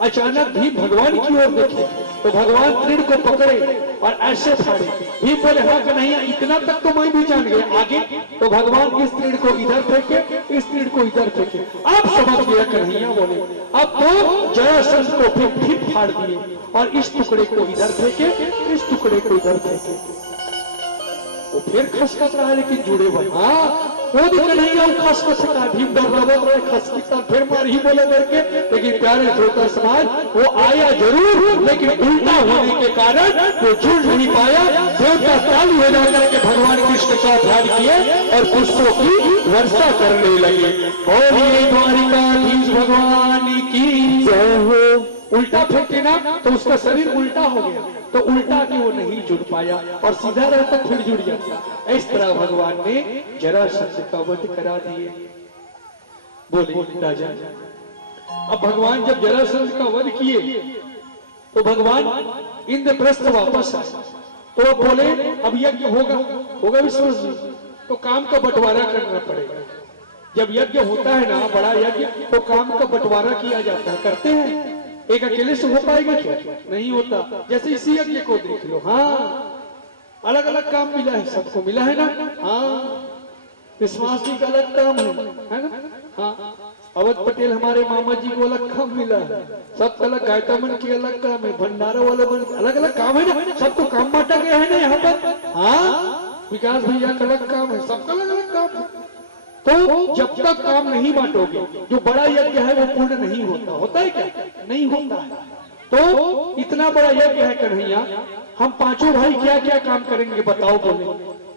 अचानक भीम भगवान की ओर देखे तो भगवान तीर को पकड़े और ऐसे फाड़े। भीम बोले हाँ कन्हैया, इतना तक तो मैं भी जान गया, आगे? तो भगवान इस तीर को इधर फेंके, इस तीर को इधर फेंके। अब समझ गया कन्हैया। बोले अब तो जरासंध को फिर फाड़ दिए और इस टुकड़े को इधर फेंके, इस टुकड़े को इधर फेंके। वो फिर खसखस रहा है लेकिन जुड़े हुए। हाँ, वो भी कन्हैया खसखस रहा, भीम डर रहा, खसखस फिर मार ही बोले करके। लेकिन प्यारे श्रोता समाज, वो आया जरूर लेकिन उल्टा होने के कारण वो जुड़ नहीं पाया। देवता ताली हो जाकर के भगवान कृष्ण का ध्यान किए और पुष्पों की वर्षा करने लगे। बोलिए द्वारिकाधीश भगवान की जय हो। उल्टा फेंके ना तो उसका शरीर उल्टा हो गया, तो उल्टा कि वो नहीं जुड़ पाया और सीधा रहता फिर जुड़ जाता। इस तरह भगवान ने जरासंध का वध करा दिए। बोले राजा, अब भगवान जब जरासंध का वध किए तो भगवान इंद्रप्रस्थ वापस आए। तो अब बोले अब यज्ञ होगा विश्वास, तो काम का बंटवारा करना पड़ेगा। जब यज्ञ होता है ना, बड़ा यज्ञ, तो काम का बंटवारा किया जाता है। करते हैं, एक अकेले से हो पाएगा क्या? नहीं होता। जैसे इसी यज्ञ को देख लो, हाँ अलग अलग काम मिला है, सबको मिला है ना। हाँ, विश्वास जी का अलग काम है ना। हाँ, अवध पटेल हमारे मामा जी को अलग काम मिला है, सब अलग, गायतामन की अलग काम है, भंडारा वाले अलग अलग काम है ना, सबको काम बांटा गया है ना यहाँ पर। हाँ, विकास भैया का अलग काम है, सबका अलग अलग काम है। तो जब तक काम नहीं बांटोगे, जो बड़ा यज्ञ है वो पूर्ण नहीं होता। होता है क्या? नहीं होता है। तो इतना बड़ा यज्ञ है कन्हैया, हम पांचों भाई क्या क्या काम करेंगे बताओ? बोले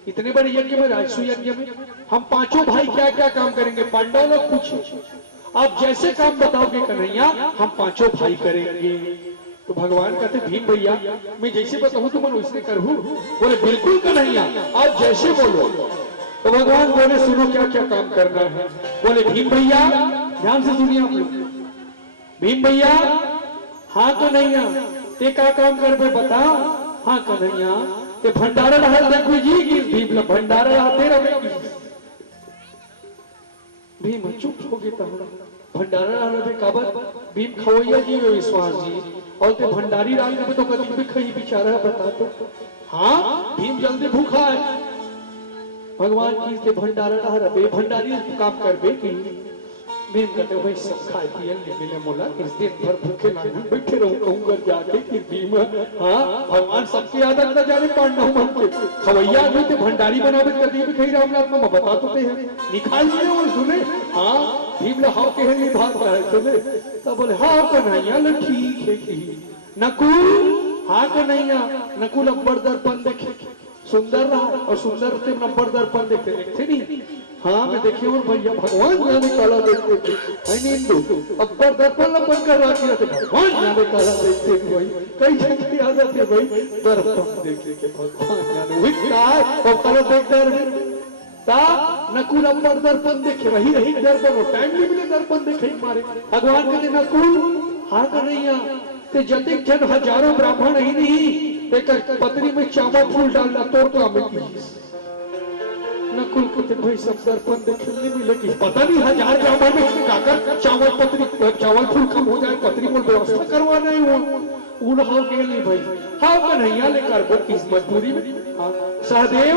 इतने बड़े यज्ञ में, राजसू यज्ञ में हम पांचों भाई क्या क्या काम करेंगे? पांडव लोग पूछे, आप जैसे काम बताओगे कन्हैया हम पांचों भाई करेंगे। तो भगवान कहते भीम भैया मैं जैसे बताऊं तो मैं वैसे करूं? बोले बिल्कुल कन्हैया आप जैसे बोलो। तो भगवान बोले सुनो क्या क्या काम करना है। बोले भीम भैया, ध्यान से सुनिए आप लोग, भीम भैया हाँ कन्हैया ते क्या काम कर बे बताओ। हाँ कन्हैया ते भंडारा रहा देखो जी कि भीम भंडारा रहते रहे। भीम चुप हो गया, भंडारा रहे काबर? भीम खवैया जी वे विश्वास जी और ते भंडारी रात में तो कभी भी खई बेचारा बता तो। हाँ भीम जल्दी भूखा है। भगवान की ते भंडारा रहे भंडारी काम कर बे की। भीम कहते भाई सब खाए पिए मिले मोला इस दिन भर भूखे लाने बैठे रहूं कहूंगा जाके कि भीम हाँ भगवान सबकी आदत न जाने पांडव मन के खवैया में ते भंडारी बनावे कभी भी खई रामनाथ में बता तो ते हैं निकाल लिए और सुने। हाँ भीम हाव के हैं भाग रहा है सुने। तब बोले हाँ कन्हैया ल ठीक है की। नकुल हाँ कन्हैया, नकुल अब्बर दर्पण देखे सुंदर रहा और सुंदर से अब्बर दर्पण देखते देखते नहीं। हाँ मैं देखे और भैया भगवान जाने काला देखते थे नींदू अब्बर दर्पण बंद कर रखा थे भगवान जाने काला देखते थे भाई कई जगह की आदत है भाई दर्पण देखने के भगवान जाने विकता और कल देखते रहे ता नकुल अब्बर दर्पण देखे रही रही दर्पण टाइम भी मिले दर्पण देखे मारे। भगवान कहते नकुल हाँ कन्हैया ते जतिक जन हजारों ब्राह्मण ही नहीं ते पत्री में चावल फूल डालना तोड़ तो हमें नकुल कहते भाई सब दर्पण देखने मिले कि पता नहीं हजार ब्राह्मण में काकर चावल पत्री चावल फूल कम हो जाए पत्री में व्यवस्था करवाना ही हुआ उन हाल के नहीं भाई। हाँ कन्हैया लेकर वो किस मजबूरी में। सहदेव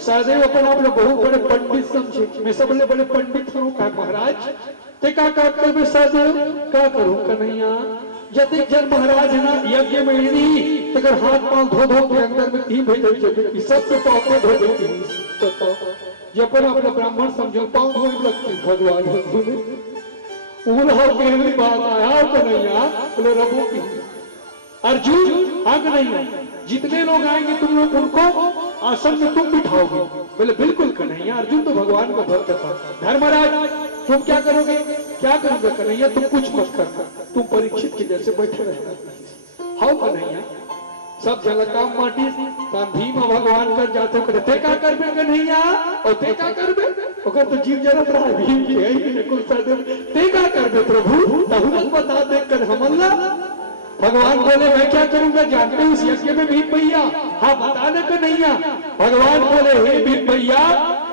सहदेव अपन आप लोग बहुत बड़े पंडित समझे मैं सब बड़े पंडित हूँ का महाराज ते का करते मैं सहदेव क्या करूं कन्हैया जति जन महाराज ना यज्ञ में नहीं अगर हाथ पांव धो धो के अंदर में तीन भेज देते सबके पांव धो देते तो जब अपना ब्राह्मण समझो पांव धो लगते भगवान उन हो के बात आया कन्हैया बोले रबू की अर्जुन हाँ कन्हैया जितने लोग आएंगे तुम लोग उनको आसन में तुम बिठाओगे। बोले बिल्कुल कन्हैया अर्जुन तो भगवान का भक्त था। धर्मराज तुम क्या करोगे? क्या करोगे कन्हैया? तुम कुछ मत करना तुम परीक्षित के जैसे बैठे रहना। हाँ कन्हैया सब जलका माटी काम भीम भगवान कर जाते करे ते का करबे कन्हैया और ते का करबे ओकर तो जीव जरत रहा भीम की है कुल सहदेव ते का करबे प्रभु तहुरत बता दे कर हमला। भगवान बोले मैं क्या करूंगा जानते हो इस यज्ञ में भीम भैया? हाँ बताने को नहीं है। भगवान बोले हे भीम भैया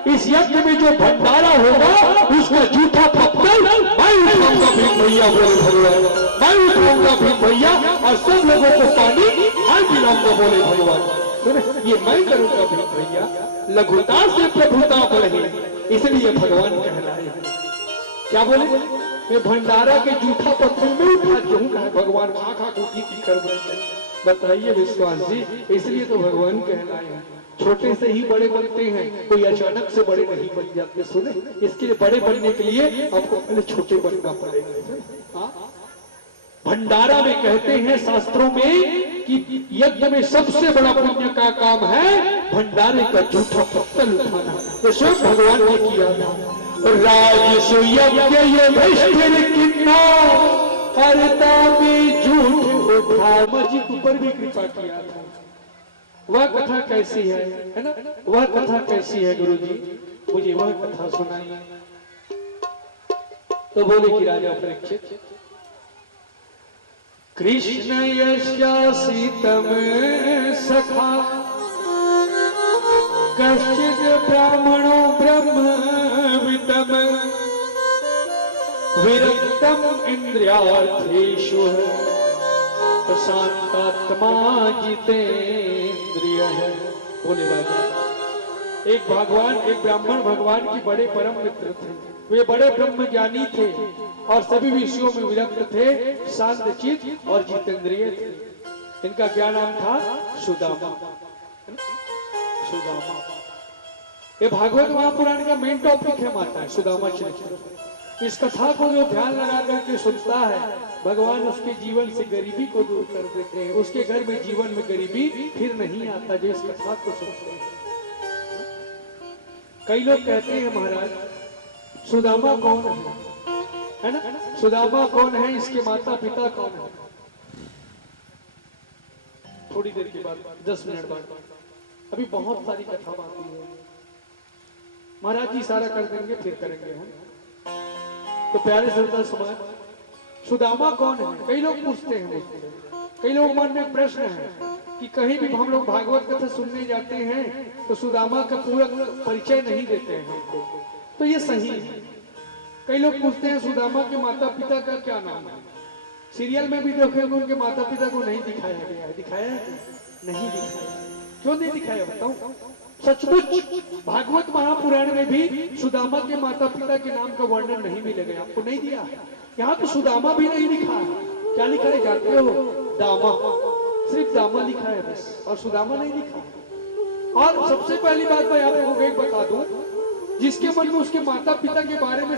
इस यज्ञ में जो भंडारा होगा उसका जूठा पत्थर मैं उठाऊंगा भीम भैया। बोले भगवान मैं उठाऊंगा भीम भैया और सब लोगों को पानी मैं पिलाऊंगा। बोले भगवान ये मैं करूंगा भीम भैया। लघुता से प्रभुता बढ़े इसलिए भगवान कहलाए। क्या बोले? मैं भंडारा के जूठा पत्थर में उठा जाऊंगा। भगवान खा खा कोटी की कर बताइए विश्वास जी। इसलिए तो भगवान कहलाए छोटे से ही बड़े बनते हैं कोई अचानक से बड़े नहीं बन जाते। सुने इसके लिए बड़े बनने के लिए आपको पहले छोटे बनना पड़ेगा। भंडारा में कहते हैं शास्त्रों में कि यज्ञ में सबसे बड़ा पुण्य का काम है भंडारे का जूठा पत्थर उठाना। ये सब भगवान ने किया था। राजसु यज्ञ युधिष्ठिर किन्ना हरता में झूठ उठा मजी ऊपर भी कृपा किया था। वह कथा कैसी है ना? वह कथा कैसी है गुरुजी? मुझे वह कथा सुनाइए। तो बोले कि राजा परीक्षित कृष्ण यशासीतम सखा कश्चित् ब्राह्मणो ब्रह्मविदम् विरक्तम् इंद्रियार्थेषु शांतात्मा जितेन्द्रियः। बोले राजा एक भगवान एक ब्राह्मण भगवान की बड़े परम मित्र थे। वे बड़े ब्रह्म ज्ञानी थे और सभी विषयों में विरक्त थे, शांतचित और जितेंद्रिय थे। इनका क्या नाम था? सुदामा। सुदामा ये भागवत महापुराण का मेन टॉपिक है माता है सुदामा चरित्र। इस कथा को जो ध्यान लगा करके सुनता है भगवान उसके जीवन से गरीबी को दूर कर देते हैं। उसके घर में जीवन में गरीबी फिर नहीं आता जो इस कथा को सुनते हैं। कई लोग कहते हैं महाराज सुदामा कौन है ना? सुदामा कौन है, इसके माता पिता कौन है? थोड़ी देर के बाद 10 मिनट बाद, अभी बहुत सारी कथा बाकी है। महाराज जी इशारा कर देंगे फिर करेंगे हम। तो प्यारे श्रोता समाज, सुदामा कौन है? कई लोग पूछते हैं मुझसे, कई लोग मन में प्रश्न है कि कहीं भी हम लोग भागवत कथा सुनने जाते हैं तो सुदामा का पूरा परिचय नहीं देते हैं हमको, तो ये सही है। कई लोग पूछते हैं सुदामा के माता पिता का क्या नाम है? सीरियल में भी देखोगे उनके माता पिता को नहीं दिखाया गया है। दिखाया है? नहीं दिखाया। क्यों नहीं दिखाया बताओ? सचमुच भागवत महापुराण में भी सुदामा के माता पिता के नाम का वर्णन नहीं मिलेगा, आपको नहीं दिया। यहाँ तो सुदामा भी नहीं लिखा है। क्या लिखा है जानते हो? दामा, सिर्फ दामा लिखा है बस, और सुदामा नहीं लिखा है। और सबसे पहली बात मैं आपको एक बता दूं, जिसके मन में उसके माता पिता के बारे में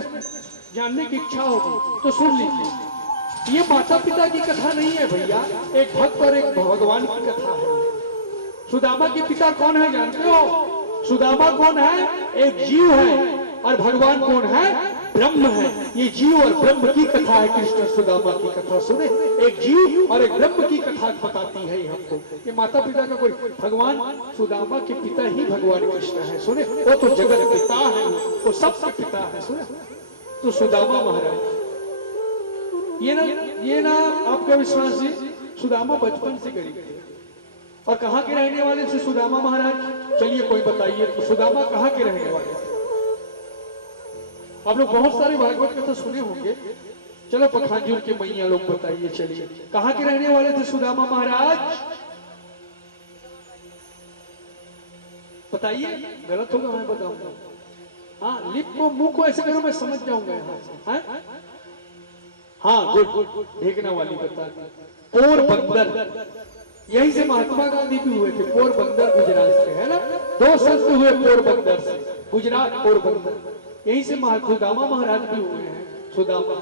जानने की इच्छा होगी तो सुन लीजिए। ये माता पिता की कथा नहीं है भैया, एक भक्त और एक भगवान की कथा है। सुदामा के पिता कौन है जानते हो? सुदामा कौन है? एक जीव है, और भगवान कौन है? ब्रह्म है। ये जीव और ब्रह्म की कथा है। कृष्ण सुदामा की कथा सुने, एक जीव और एक ब्रह्म की कथा बताती है हमको। ये माता पिता का कोई, भगवान सुदामा के पिता ही भगवान कृष्ण है। सुने, वो तो जगत पिता है, वो सबके पिता है। सुने, तो सुदामा महाराज, ये ना आपका विश्वास जी, सुदामा बचपन से गरीब थे। और कहाँ के रहने वाले थे सुदामा महाराज? चलिए कोई बताइए, तो सुदामा कहाँ के रहने वाले थे? आप लोग बहुत सारे भागवत कथा सुने होंगे, चलो पखांजूर के मैया लोग बताइए, चलिए कहाँ के रहने वाले थे सुदामा महाराज? बताइए, गलत होगा मैं बताऊंगा। हाँ, लिप को मुंह को ऐसे करो, मैं समझ जाऊंगा यहाँ से। हाँ गुड, देखना वाली बता दी। पोरबंदर, यहीं से महात्मा गांधी भी हुए थे, पोरबंदर गुजरात से, है ना? 2 संत हुए पोरबंदर से, गुजरात पोरबंदर, यहीं से सुदामा महाराज भी हुए हैं। सुदामा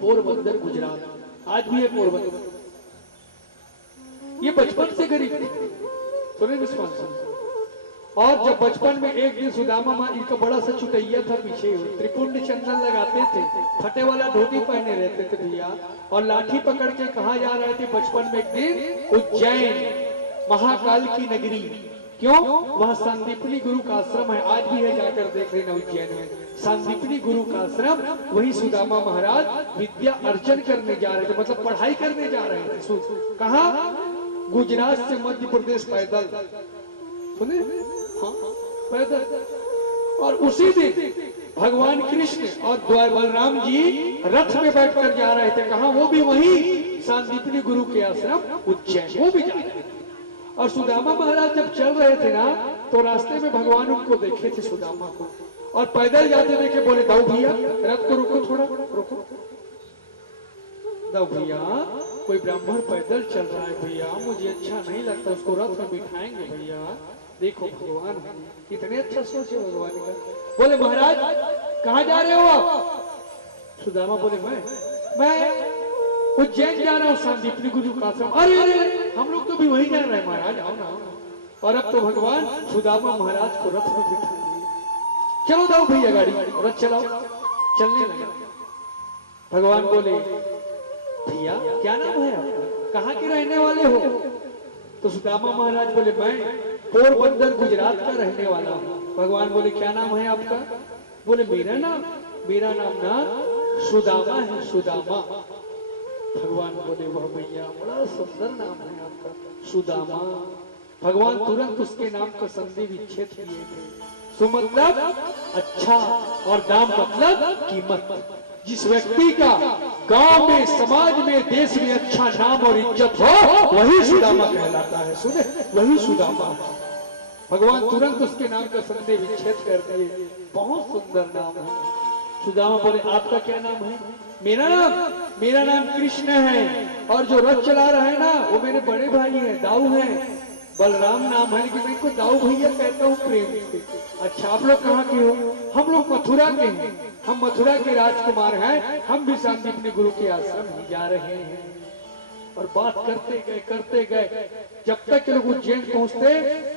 पोरबंदर गुजरात, आज भी है पोरबंदर। ये बचपन से गरीब थे, सुने विश्वास। और जब बचपन में एक दिन सुदामा माँ, इनका बड़ा सा चुटैया था पीछे, त्रिपुंड चंदन लगाते थे, फटे वाला धोती पहने रहते थे भैया, और लाठी पकड़ के कहा जा रहे थे बचपन में एक दिन उज्जैन महाकाल की नगरी। क्यों? वहाँ सांदीपनी गुरु का आश्रम है, आज भी है, जाकर देख लेना उज्जैन में सांदीपनी गुरु का आश्रम। वही सुदामा महाराज विद्या अर्जन करने जा रहे थे, मतलब पढ़ाई करने जा रहे थे। कहाँ? गुजरात से मध्य प्रदेश पैदल, सुने? हाँ, पैदल। और उसी दिन भगवान कृष्ण और बलराम जी रथ में बैठकर जा रहे थे। कहाँ? वो भी वही सांदीपनी गुरु के आश्रम उज्जैन, वो भी जा रहे थे। और सुदामा महाराज जब चल रहे थे ना, तो रास्ते में भगवान उनको देखे थे, सुदामा को, और पैदल जाते देखे, बोले दाऊ भैया रथ को रोको, थोड़ा रोको। दाऊ भैया, कोई ब्राह्मण पैदल चल रहा है भैया, मुझे अच्छा नहीं लगता, उसको रथ में बिठाएंगे भैया। देखो भगवान कितने अच्छा सोच है भगवान का। बोले महाराज कहाँ जा रहे हो आप? सुदामा बोले मैं उज्जैन जा रहा हूँ, सांदीपनी गुरु का आश्रम। अरे अरे, हम लोग तो भी वही जा रहे हैं महाराज, आओ ना। और अब तो भगवान सुदामा महाराज को रथ में बिठा दिए। चलो दाऊ भैया गाड़ी, रथ चलाओ। चलने लगा। भगवान बोले भैया क्या नाम है आपका, कहाँ के रहने वाले हो? तो सुदामा महाराज बोले मैं पोरबंदर गुजरात का रहने वाला हूँ। भगवान बोले क्या नाम है आपका? बोले मेरा नाम ना सुदामा है, सुदामा। भगवान बोले वाह भैया बड़ा सुंदर नाम है आपका, सुदामा। भगवान तुरंत उसके नाम का संधि विच्छेद किए थे। सु मतलब अच्छा, और दाम मतलब कीमत। जिस व्यक्ति का गांव में, समाज में, देश में अच्छा नाम और इज्जत हो, वही सुदामा कहलाता है। सुने, वही सुदामा। भगवान तुरंत उसके नाम का संधि विच्छेद करते हैं। बहुत सुंदर नाम है। सुदामा बोले आपका क्या नाम है? मेरा नाम कृष्ण है, और जो रथ चला रहा है ना वो मेरे बड़े भाई हैं, दाऊ हैं। बलराम नाम है, लेकिन मैं इनको दाऊ भैया कहता हूँ प्रेम से। अच्छा आप लोग कहाँ के हो? हम लोग मथुरा के हैं, हम मथुरा के राजकुमार हैं, हम भी सांदीपनी गुरु के आश्रम ही जा रहे हैं। और बात करते गए जब तक के लोग उज्जैन पहुंचते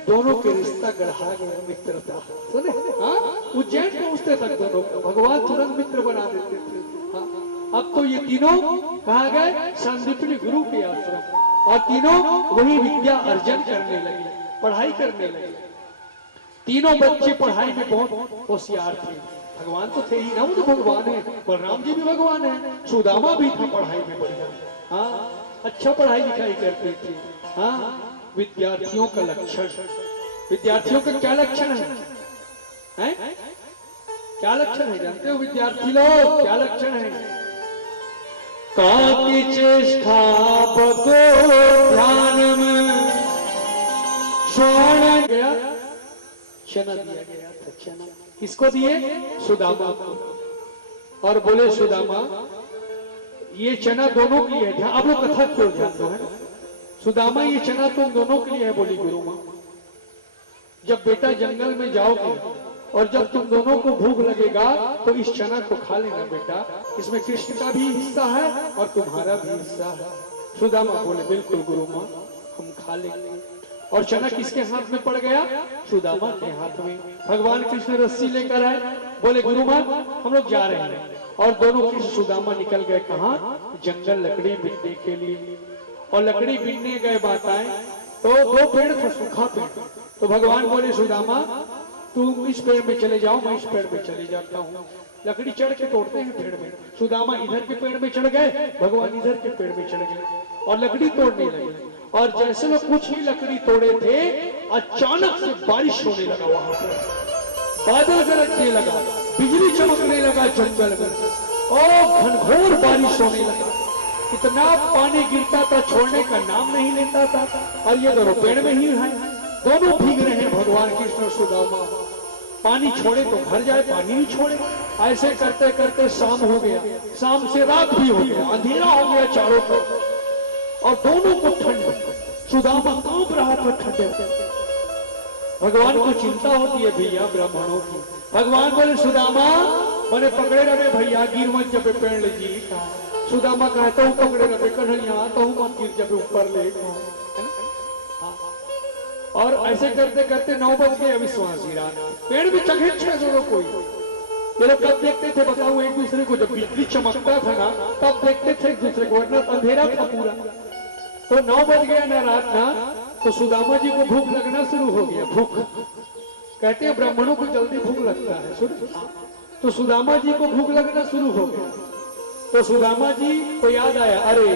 दोनों के रिश्ता गढ़ा गया, मित्रता। सुने, हाँ, उज्जैन पहुंचते तक दोनों को भगवान तुरंत मित्र बना देते थे। हाँ, अब तो ये तीनों कहा गए संदीपनी गुरु के आश्रम, और तीनों वही विद्या अर्जन करने लगे, पढ़ाई करने लगे। तीनों बच्चे पढ़ाई में बहुत होशियार थे। भगवान तो थे ही ना, वो तो भगवान है। बलराम जी भी भगवान है, सुदामा भी था पढ़ाई में बढ़िया। हाँ, अच्छा पढ़ाई लिखाई करते थे। हाँ, विद्यार्थियों का लक्षण, विद्यार्थियों का क्या लक्षण है? क्या लक्षण है जानते हो विद्यार्थी लोग? क्या लक्षण है? काकी चेष्टा बको ध्यान में स्वर्ण गया, चना दिया गया था। चना किसको दिए? सुदामा को। और बोले सुदामा ये चना दोनों के लिए है। आप लोग कथा क्यों जानते हो? सुदामा ये चना तुम दोनों के लिए है, बोली गुरु माँ। जब बेटा जंगल में जाओगे और जब तुम दोनों को भूख लगेगा तो इस चना को खा लेना बेटा, इसमें कृष्ण का भी हिस्सा है और तुम्हारा भी हिस्सा है। सुदामा बोले बिल्कुल गुरु माँ, हम खा लेंगे। और चना किसके हाथ में पड़ गया? सुदामा के हाथ में। भगवान कृष्ण रस्सी लेकर आए, बोले गुरु माँ हम लोग जा रहे हैं। और दोनों कृष्ण सुदामा निकल गए कहाँ? जंगल लकड़ी बीनने के लिए। और लकड़ी बीनने गए बात आए तो दो पेड़ था, सूखा पेड़। तो भगवान बोले सुदामा तुम इस पेड़ में चले जाओ, मैं इस पेड़ में चले जाता हूँ। लकड़ी चढ़ के तोड़ते हैं पेड़ में। सुदामा इधर के पेड़ में चढ़ गए, भगवान इधर के पेड़ में चढ़ गए और लकड़ी तोड़ने लगे। और जैसे लोग कुछ ही लकड़ी तोड़े थे, अचानक से बारिश होने लगा। वहां पर बादल गरजने लगा, बिजली चमकने लगा जंगल में, और घनघोर बारिश होने लगा। इतना पानी गिरता था, छोड़ने का नाम नहीं लेता था। और ये दोनों पेड़ में ही है, दोनों भीग रहे हैं भगवान कृष्ण और सुदामा। पानी छोड़े तो घर जाए, पानी नहीं छोड़े। ऐसे करते करते शाम हो गया, शाम से रात भी हो गया, अंधेरा हो गया चारों तरफ। और दोनों को ठंड, सुदामा कांप रहा था ठंडे। भगवान को चिंता होती है भैया ब्राह्मणों की। भगवान बोले सुदामा मैंने पकड़े रहे भैया, गिर मत जब पेड़ ले जी। सुदामा कहता हूँ पकड़े रहे कन्हैया, आता हूँ मत गिर जब ऊपर ले। और ऐसे करते करते 9 बज गए। अविश्वासी रात, पेड़ भी चढ़े छे दोनों कोई। ये लोग कब देखते थे बताओ एक दूसरे को? जब बिजली चमकता था ना तब देखते थे एक दूसरे को, वरना अंधेरा था पूरा। तो 9 बज गया ना रात ना, तो सुदामा जी को भूख लगना शुरू हो गया। भूख कहते हैं ब्राह्मणों को जल्दी भूख लगता है। तो सुदामा जी को भूख लगना शुरू हो गया। तो सुदामा जी को याद आया, अरे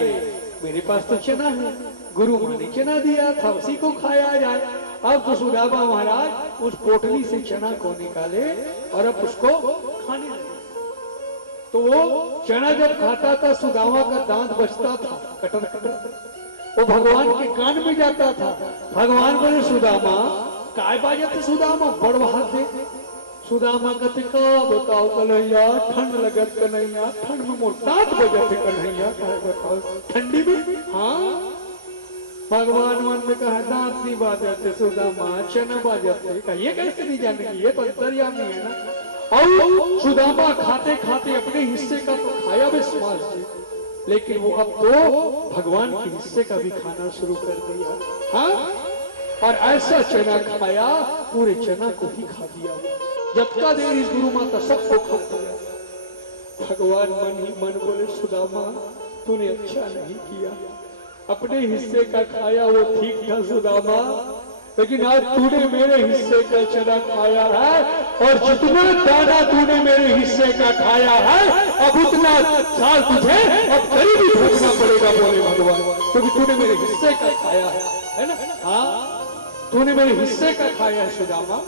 मेरे पास तो चना है, गुरु माँ ने चना दिया था, उसी को खाया जाए। अब तो सुदामा महाराज उस पोटली से चना को निकाले और अब उसको खाने लगे। तो वो चना जब खाता था सुदामा का दांत बचता था, कटर कटर, वो भगवान के कान में जाता था। भगवान बोले सुदामा काय बाजत सुदामा बड़ दे। सुदामा कहते का बताओ कन्हैया, ठंड लगत कन्हैया, ठंड में मोर दांत बजत कन्हैया, काय बताओ ठंडी में। हाँ, भगवान मन में कहा दांत नहीं बाजते सुदामा, चना बाजते। ये कैसे नहीं जानेंगे, ये तो अंतर्यामी है ना। और सुदामा खाते खाते अपने हिस्से का तो खाया विश्वास से, लेकिन वो अब तो भगवान के हिस्से का भी खाना शुरू कर दिया। हाँ, और ऐसा चना खाया, पूरे चना को ही खा दिया। जब का देर इस गुरु माता सबको खा दिया। भगवान मन ही मन बोले सुदामा तूने अच्छा नहीं किया, अपने हिस्से का खाया वो ठीक था सुदामा, लेकिन आज तूने मेरे हिस्से का चना खाया है, और जितना दाना तूने मेरे हिस्से का खाया है अब उतना साल तुझे अब गरीबी भोगना पड़ेगा। बोले भगवान, क्योंकि तूने मेरे हिस्से का खाया है ना। हाँ, तूने मेरे हिस्से का खाया है सुदामा।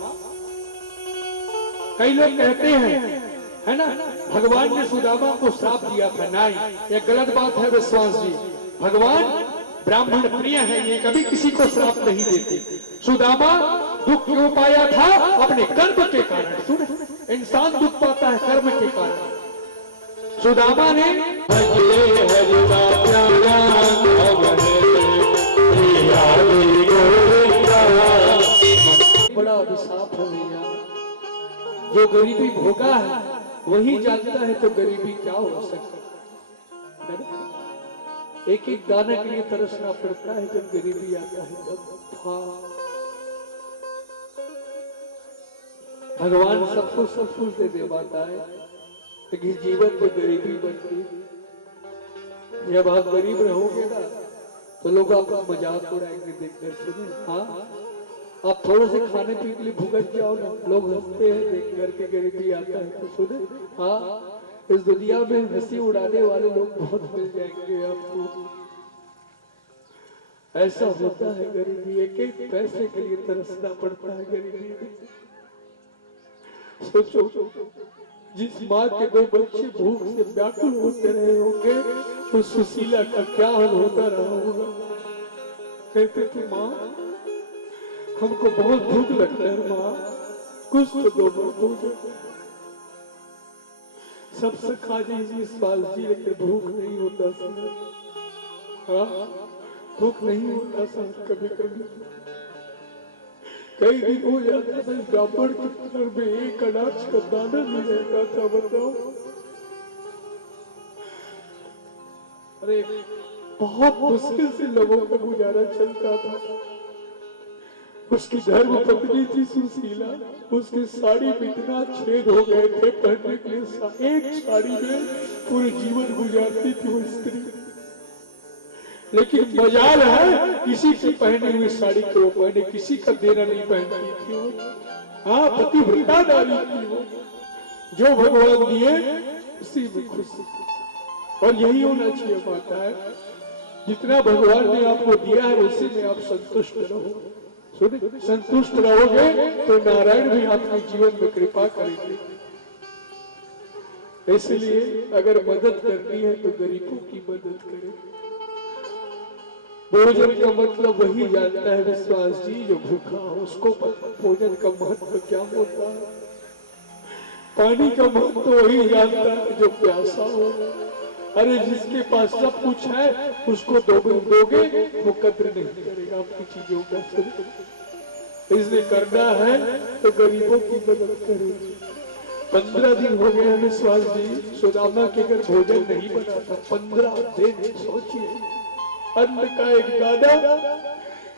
कई लोग कहते हैं है ना भगवान ने सुदामा को श्राप दिया था। नहीं, ये गलत बात है विश्वास जी। भगवान ब्राह्मण प्रिय है, ये कभी किसी को श्राप नहीं देते। सुदामा दुख क्यों पाया था? अपने कर्म के कारण। सुन, इंसान दुख पाता है कर्म के कारण। सुदामा ने बड़ा अभिशाप हो गया। जो गरीबी भोगा है वही जानता है तो गरीबी क्या हो सकता है। एक एक दाने के लिए तरसना पड़ता है जब गरीबी आता है तब। हाँ, भगवान सबको सब कुछ दे दे पाता है, लेकिन जीवन में गरीबी बनती है। जब आप गरीब रहोगे ना तो लोग आपका मजाक उड़ाएंगे देखकर। सुने, हाँ, आप थोड़े से खाने पीने के लिए भुगत जाओ ना, लोग हंसते हैं देख करके गरीबी आता है तो। सुने, हाँ, इस दुनिया में हंसी उड़ाने वाले लोग बहुत मिल जाएंगे आपको। ऐसा होता है गरीबी, एक एक पैसे के लिए तरसना पड़ता है गरीबी में। सोचो, जिस माँ के 2 बच्चे भूख से व्याकुल होते रहे होंगे तो सुशीला का क्या हाल होता रहा होगा। कहते थे, माँ हमको बहुत भूख लगता है, माँ कुछ तो दो भोजन। सबसे खा जी स्वाल जी, लेकिन भूख नहीं होता सर। हाँ, भूख नहीं होता सर। कभी कभी कई दिन हो जाता था ब्राह्मण के घर में एक अनाज का दाना नहीं रहता था। बताओ, अरे बहुत मुश्किल से लोगों का गुजारा चलता था। उसकी धर्म पत्नी थी सुशीला, उसकी साड़ी में इतना छेद हो गए थे पहनने के लिए, एक साड़ी में पूरे जीवन गुजारती थी वो स्त्री। लेकिन मजाल है किसी की पहनी हुई साड़ी को वो पहने, किसी का देना नहीं पहनती थी वो। हाँ, पतिव्रता नारी थी वो, जो भगवान दिए उसी में खुश थी। और यही होना चाहिए माता है, जितना भगवान ने आपको दिया है उसी में आप संतुष्ट रहो। सुने, संतुष्ट रहोगे तो नारायण भी आपके जीवन में कृपा करेंगे। इसलिए अगर मदद करनी है तो गरीबों की मदद करें। भोजन का मतलब वही जानता है विश्वास जी जो भूखा हो, उसको भोजन का महत्व क्या होता है। पानी का महत्व वही जानता है जो प्यासा हो। अरे जिसके पास सब कुछ है उसको दोगे वो कद्र नहीं करेगा आपकी चीजों का। इसलिए करना है तो गरीबों की मदद करेगी। 15 दिन हो गए विश्वास जी सुदामा के घर भोजन नहीं बना था। 15 दिन सोचिए, अन्न का एक दाना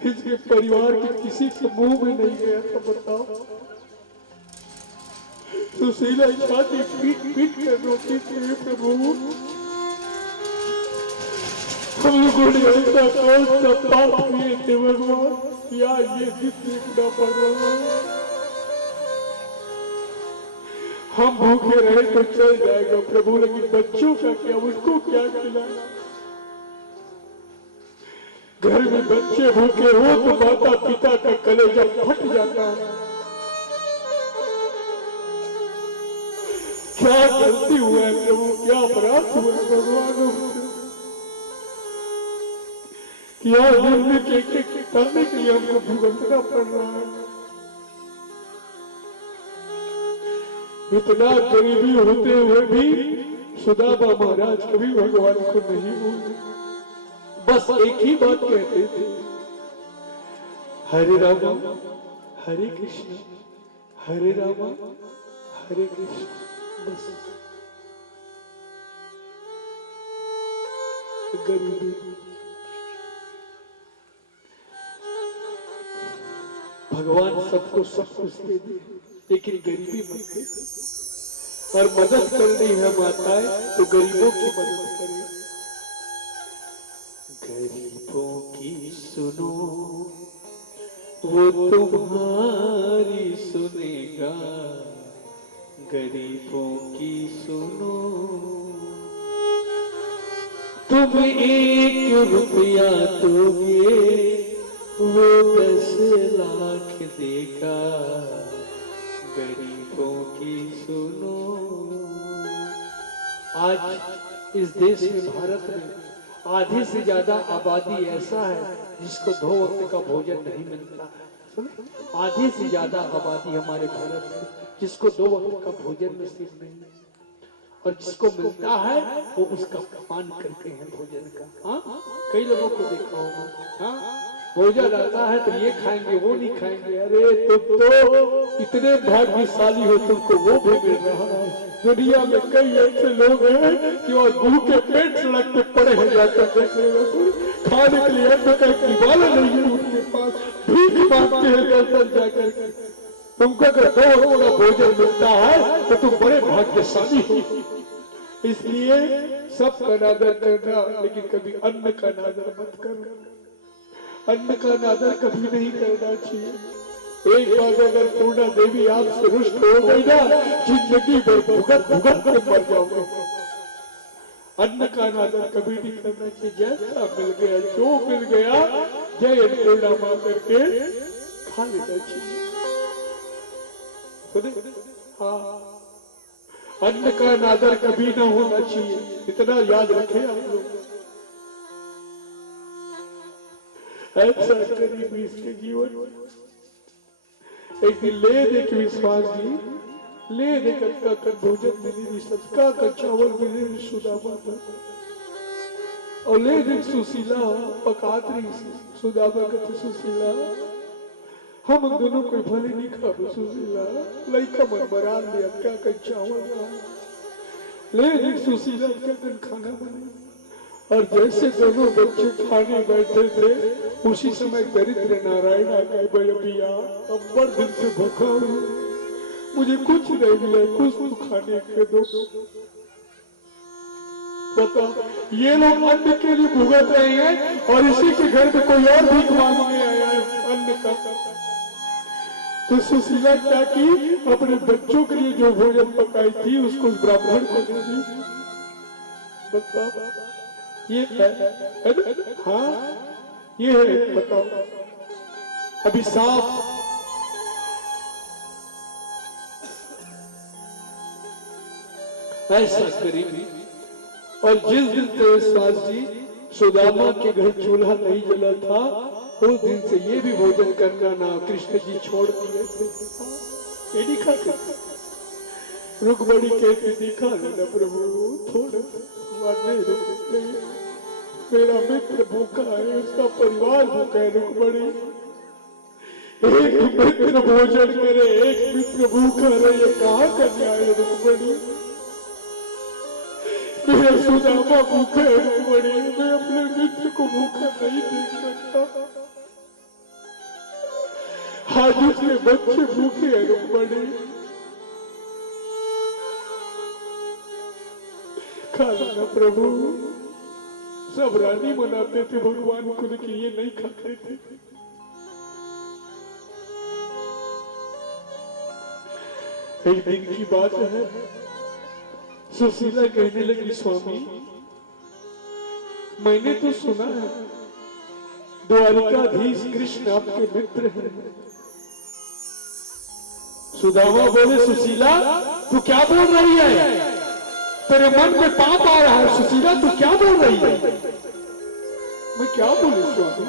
इसके परिवार के किसी के मुंह में नहीं गया था। बताओ, सुशीला छाती पीट पीट कर रोती थी, प्रभु हम लोगों ने ऐसा कौन सा पाप किए थे भगवान, या ये देखना पड़ रहा है। हम भूखे रहे तो चल जाएगा प्रभु, लेकिन बच्चों का क्या, उसको क्या खिलाना। घर में बच्चे भूखे हो तो माता पिता का कलेजा फट जाता है। क्या गलती हुआ है प्रभु, क्या अपराध हुआ है भगवान, क्या जुर्म के करने के लिए हमको भुगतना पड़ रहा है। इतना गरीबी होते हुए भी सुदामा महाराज कभी भगवान को नहीं भूले, बस एक ही बात कहते थे, हरे रामा हरे कृष्ण हरे रामा हरे कृष्ण। बस गरीबी, भगवान सबको सब कुछ दे दे लेकिन गरीबी मत दे। और मदद करनी है माताएं तो गरीबों की मदद करें। गरीबों की सुनो वो तुम्हारी सुनेगा, गरीबों की सुनो। तुम 1 रुपया दोगे वो 10 लाख देगा, गरीबों की सुनो। आज इस देश में भारत में आधी से ज्यादा आबादी ऐसा है जिसको 2 वक्त का भोजन नहीं मिलता। आधी से ज्यादा आबादी हमारे भारत में जिसको 2 वक्त का भोजन नसीब नहीं, और जिसको मिलता है वो उसका अपमान करते हैं भोजन का। हाँ, कई लोगों को देखा होगा, हाँ, भोजन आता है तो ये खाएंगे वो नहीं खाएंगे। अरे तुम तो इतने भाग्यशाली हो, तुमको वो भी मिल रहा है। दुनिया में कई ऐसे लोग हैं कि वो भूखे पेट सड़क पे पड़े हैं, जाकर खाने के लिए अन्न का निवाला नहीं है उनके पास, भीख मांगते हैं दर्शन जाकर के। तुमको अगर 2 वक्त का भोजन मिलता है तो तुम बड़े भाग्यशाली हो। इसलिए सब का नादर करना, लेकिन कभी अन्न का नादर मत करना। अन्न का नादर कभी नहीं करना चाहिए। एक बार अगर पूर्णा देवी आपसे रुष्ट हो गई ना, जिंदगी भर भुगत भुगत के मर जाओगे। अन्न का नादर कभी नहीं करना चाहिए। जैसा मिल गया, जो मिल गया, जय पूर्णा मां करके खा लेना चाहिए। हाँ, अन्न का नादर कभी ना होना चाहिए, इतना याद रखें आप लोग। ऐसा गरीब इसके जीवन एक दिन ले दे के विश्वास जी, ले दे कर भोजन मिली, सबका का चावल मिले सुदामा और ले दे सुशीला पकात्री सुदामा कहते सुशीला हम दोनों कोई भले नहीं खा सुशीला, लड़का मन बरा लिया क्या कर चावल ले दे सुशीला क्या दिन खाना बने। और जैसे दोनों बच्चे खाने बैठे थे, उसी समय दरिद्र नारायण आ गए। भैया अब बड़ दिन से भूखा हूँ, मुझे कुछ नहीं मिला, कुछ तो खाने के दो। पता ये लोग अन्न के लिए भुगत रहे हैं और इसी के घर में कोई और भीख मांगने आया है अन्न का। तो सुशीला क्या की, अपने बच्चों के लिए जो भोजन पकाई थी उसको ब्राह्मण को दे दी। बताओ ये है, हाँ ये है, बताओ अभिशाप। ऐसा गरीबी। और जिस दिन तेजस्वास जी सुदामा के घर चूल्हा नहीं जला था, उस दिन से ये भी भोजन करना ना कृष्ण जी छोड़ दिए थे। ये नहीं खाते। रुकमणी कहती दिखा लेना प्रभु, थोड़ा मेरा मित्र भूखा है, उसका परिवार भूखा है। रुकमणी एक मित्र भोजन करे, एक मित्र भूखा रहे, ये कहाँ का न्याय है रुकमणी? मेरा सुदामा भूखा है रुकमणी, मैं अपने मित्र को भूखा नहीं देख सकता। आज उसके बच्चे भूखे हैं रुकमणी, खाना प्रभु। सब रानी मनाते थे भगवान को, लेकिन ये नहीं खाते थे। एक दिन की बात है, सुशीला कहने लगी स्वामी मैंने तो सुना है द्वारिकाधीश कृष्ण आपके मित्र हैं। सुदामा बोले सुशीला तू क्या बोल रही है? तेरे मन में पाप आ रहा है। सुशीला तू क्या बोल रही है? मैं क्या बोलूं स्वामी?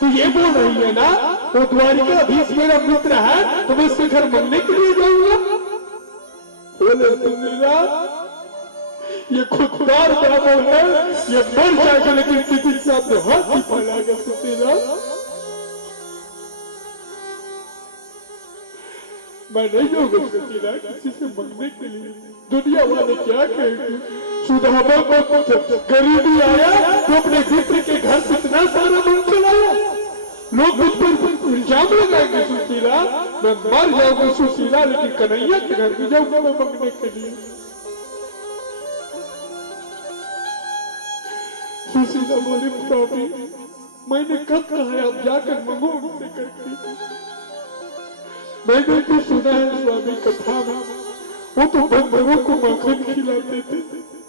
तू ये बोल रही है ना वो द्वारिकाधीश मेरा मित्र है तो मैं उसके घर मिलने के लिए जाऊंगा? बोले सुशीला ये खुददार ब्राह्मण है, ये मर जाएगा लेकिन किसी से अपने हाथ ही फैलाएगा। सुशीला मैं नहीं जाऊंगा सुशीला किसी से मंगने के लिए। दुनिया वाले क्या कहेंगे? सुदामा को गरीबी आया तो अपने मित्र के घर से इतना सारा मन चलाया, लोग मुझ पर इल्जाम लगाएंगे। सुशीला मैं मर जाऊंगा सुशीला, लेकिन कन्हैया के घर भी जाऊंगा मैं मंगने के लिए। सुशीला बोली स्वामी मैंने कब कहा है आप जाकर मंगो उनसे करके। मैंने तो सुना है स्वामी कथा में वो तो बंदरों को माखन खिलाते थे,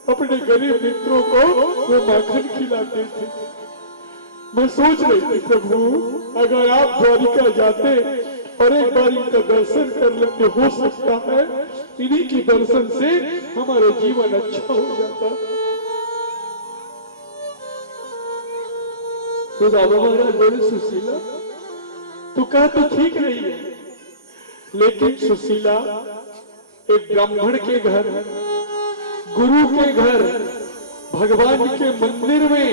अपने गरीब मित्रों को वो माखन खिलाते थे। मैं सोच रही थी प्रभु अगर आप द्वारिका जाते और एक बार इनका दर्शन कर लेते, हो सकता है इन्हीं की दर्शन से हमारा जीवन अच्छा हो जाता। सुदामा महाराज बोले सुशीला तू कहा तो ठीक नहीं है, लेकिन सुशीला एक ब्राह्मण के घर, गुरु के घर, भगवान के मंदिर में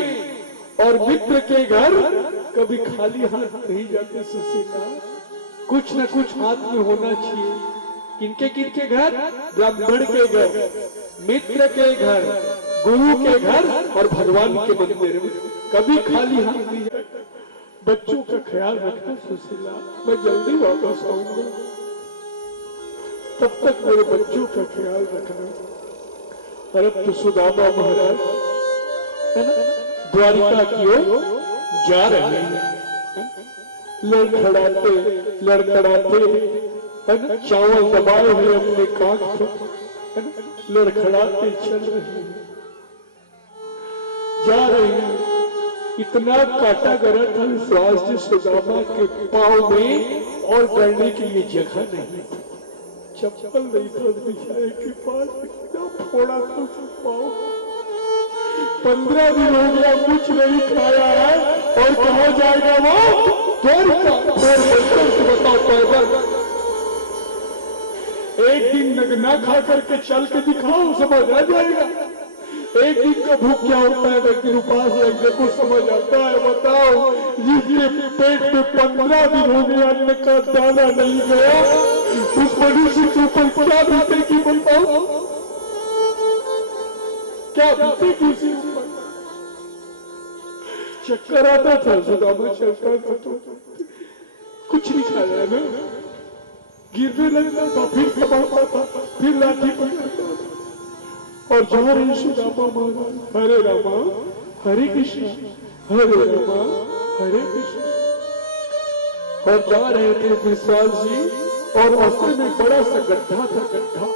और मित्र के घर कभी खाली हाथ नहीं जाते सुशीला। कुछ न कुछ हाथ में होना चाहिए। किनके किनके घर? ब्राह्मण के घर, मित्र के घर, गुरु के घर और भगवान के मंदिर में कभी खाली हाथ नहीं जाता। बच्चों का ख्याल रखना सुशीला, मैं जल्दी वापस आऊंगा, तब तक मेरे बच्चों का ख्याल रखना। और अब तो सुदामा महाराज है ना द्वारिका की ओर जा रहे हैं, लड़खड़ाते लड़खड़ाते है ना, चावल दबाए हुए अपने कान पर लड़खड़ाते चल रहे हैं, जा रहे हैं। इतना काटा गरा था विश्वास जी सुदामा के पांव में और गड़ने के लिए जगह नहीं, चप्पल नहीं था बिछाए के पास, इतना फोड़ा था पांव। 15 दिन हो गया कुछ नहीं खाया है और कहा जाएगा वो द्वारिका। बताओ पैदल एक दिन ना खा करके चल के दिखाओ, समझ आ जाएगा। एक दिन का भूख क्या होता है लेकिन उपास रखने को समझ आता है। बताओ जिसके पेट में 15 दिन हो गया अन्न का दाना नहीं गया, उस मनुष्य के ऊपर क्या बीतेगी बताओ, क्या बीतेगी उसी ऊपर। चक्कर आता था सुदामा, चलता था तो कुछ नहीं खाया ना, गिरने लगता था, फिर संभालता था, फिर लाठी पकड़ता था और जा रहे सुदामा महाराज हरे रामा हरे कृष्ण हरे रामा हरे कृष्ण और जा रहे थे विश्वास जी। और रास्ते में बड़ा सा गड्ढा था, गड्ढा।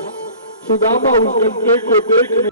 सुदामा उस गड्ढे को देखने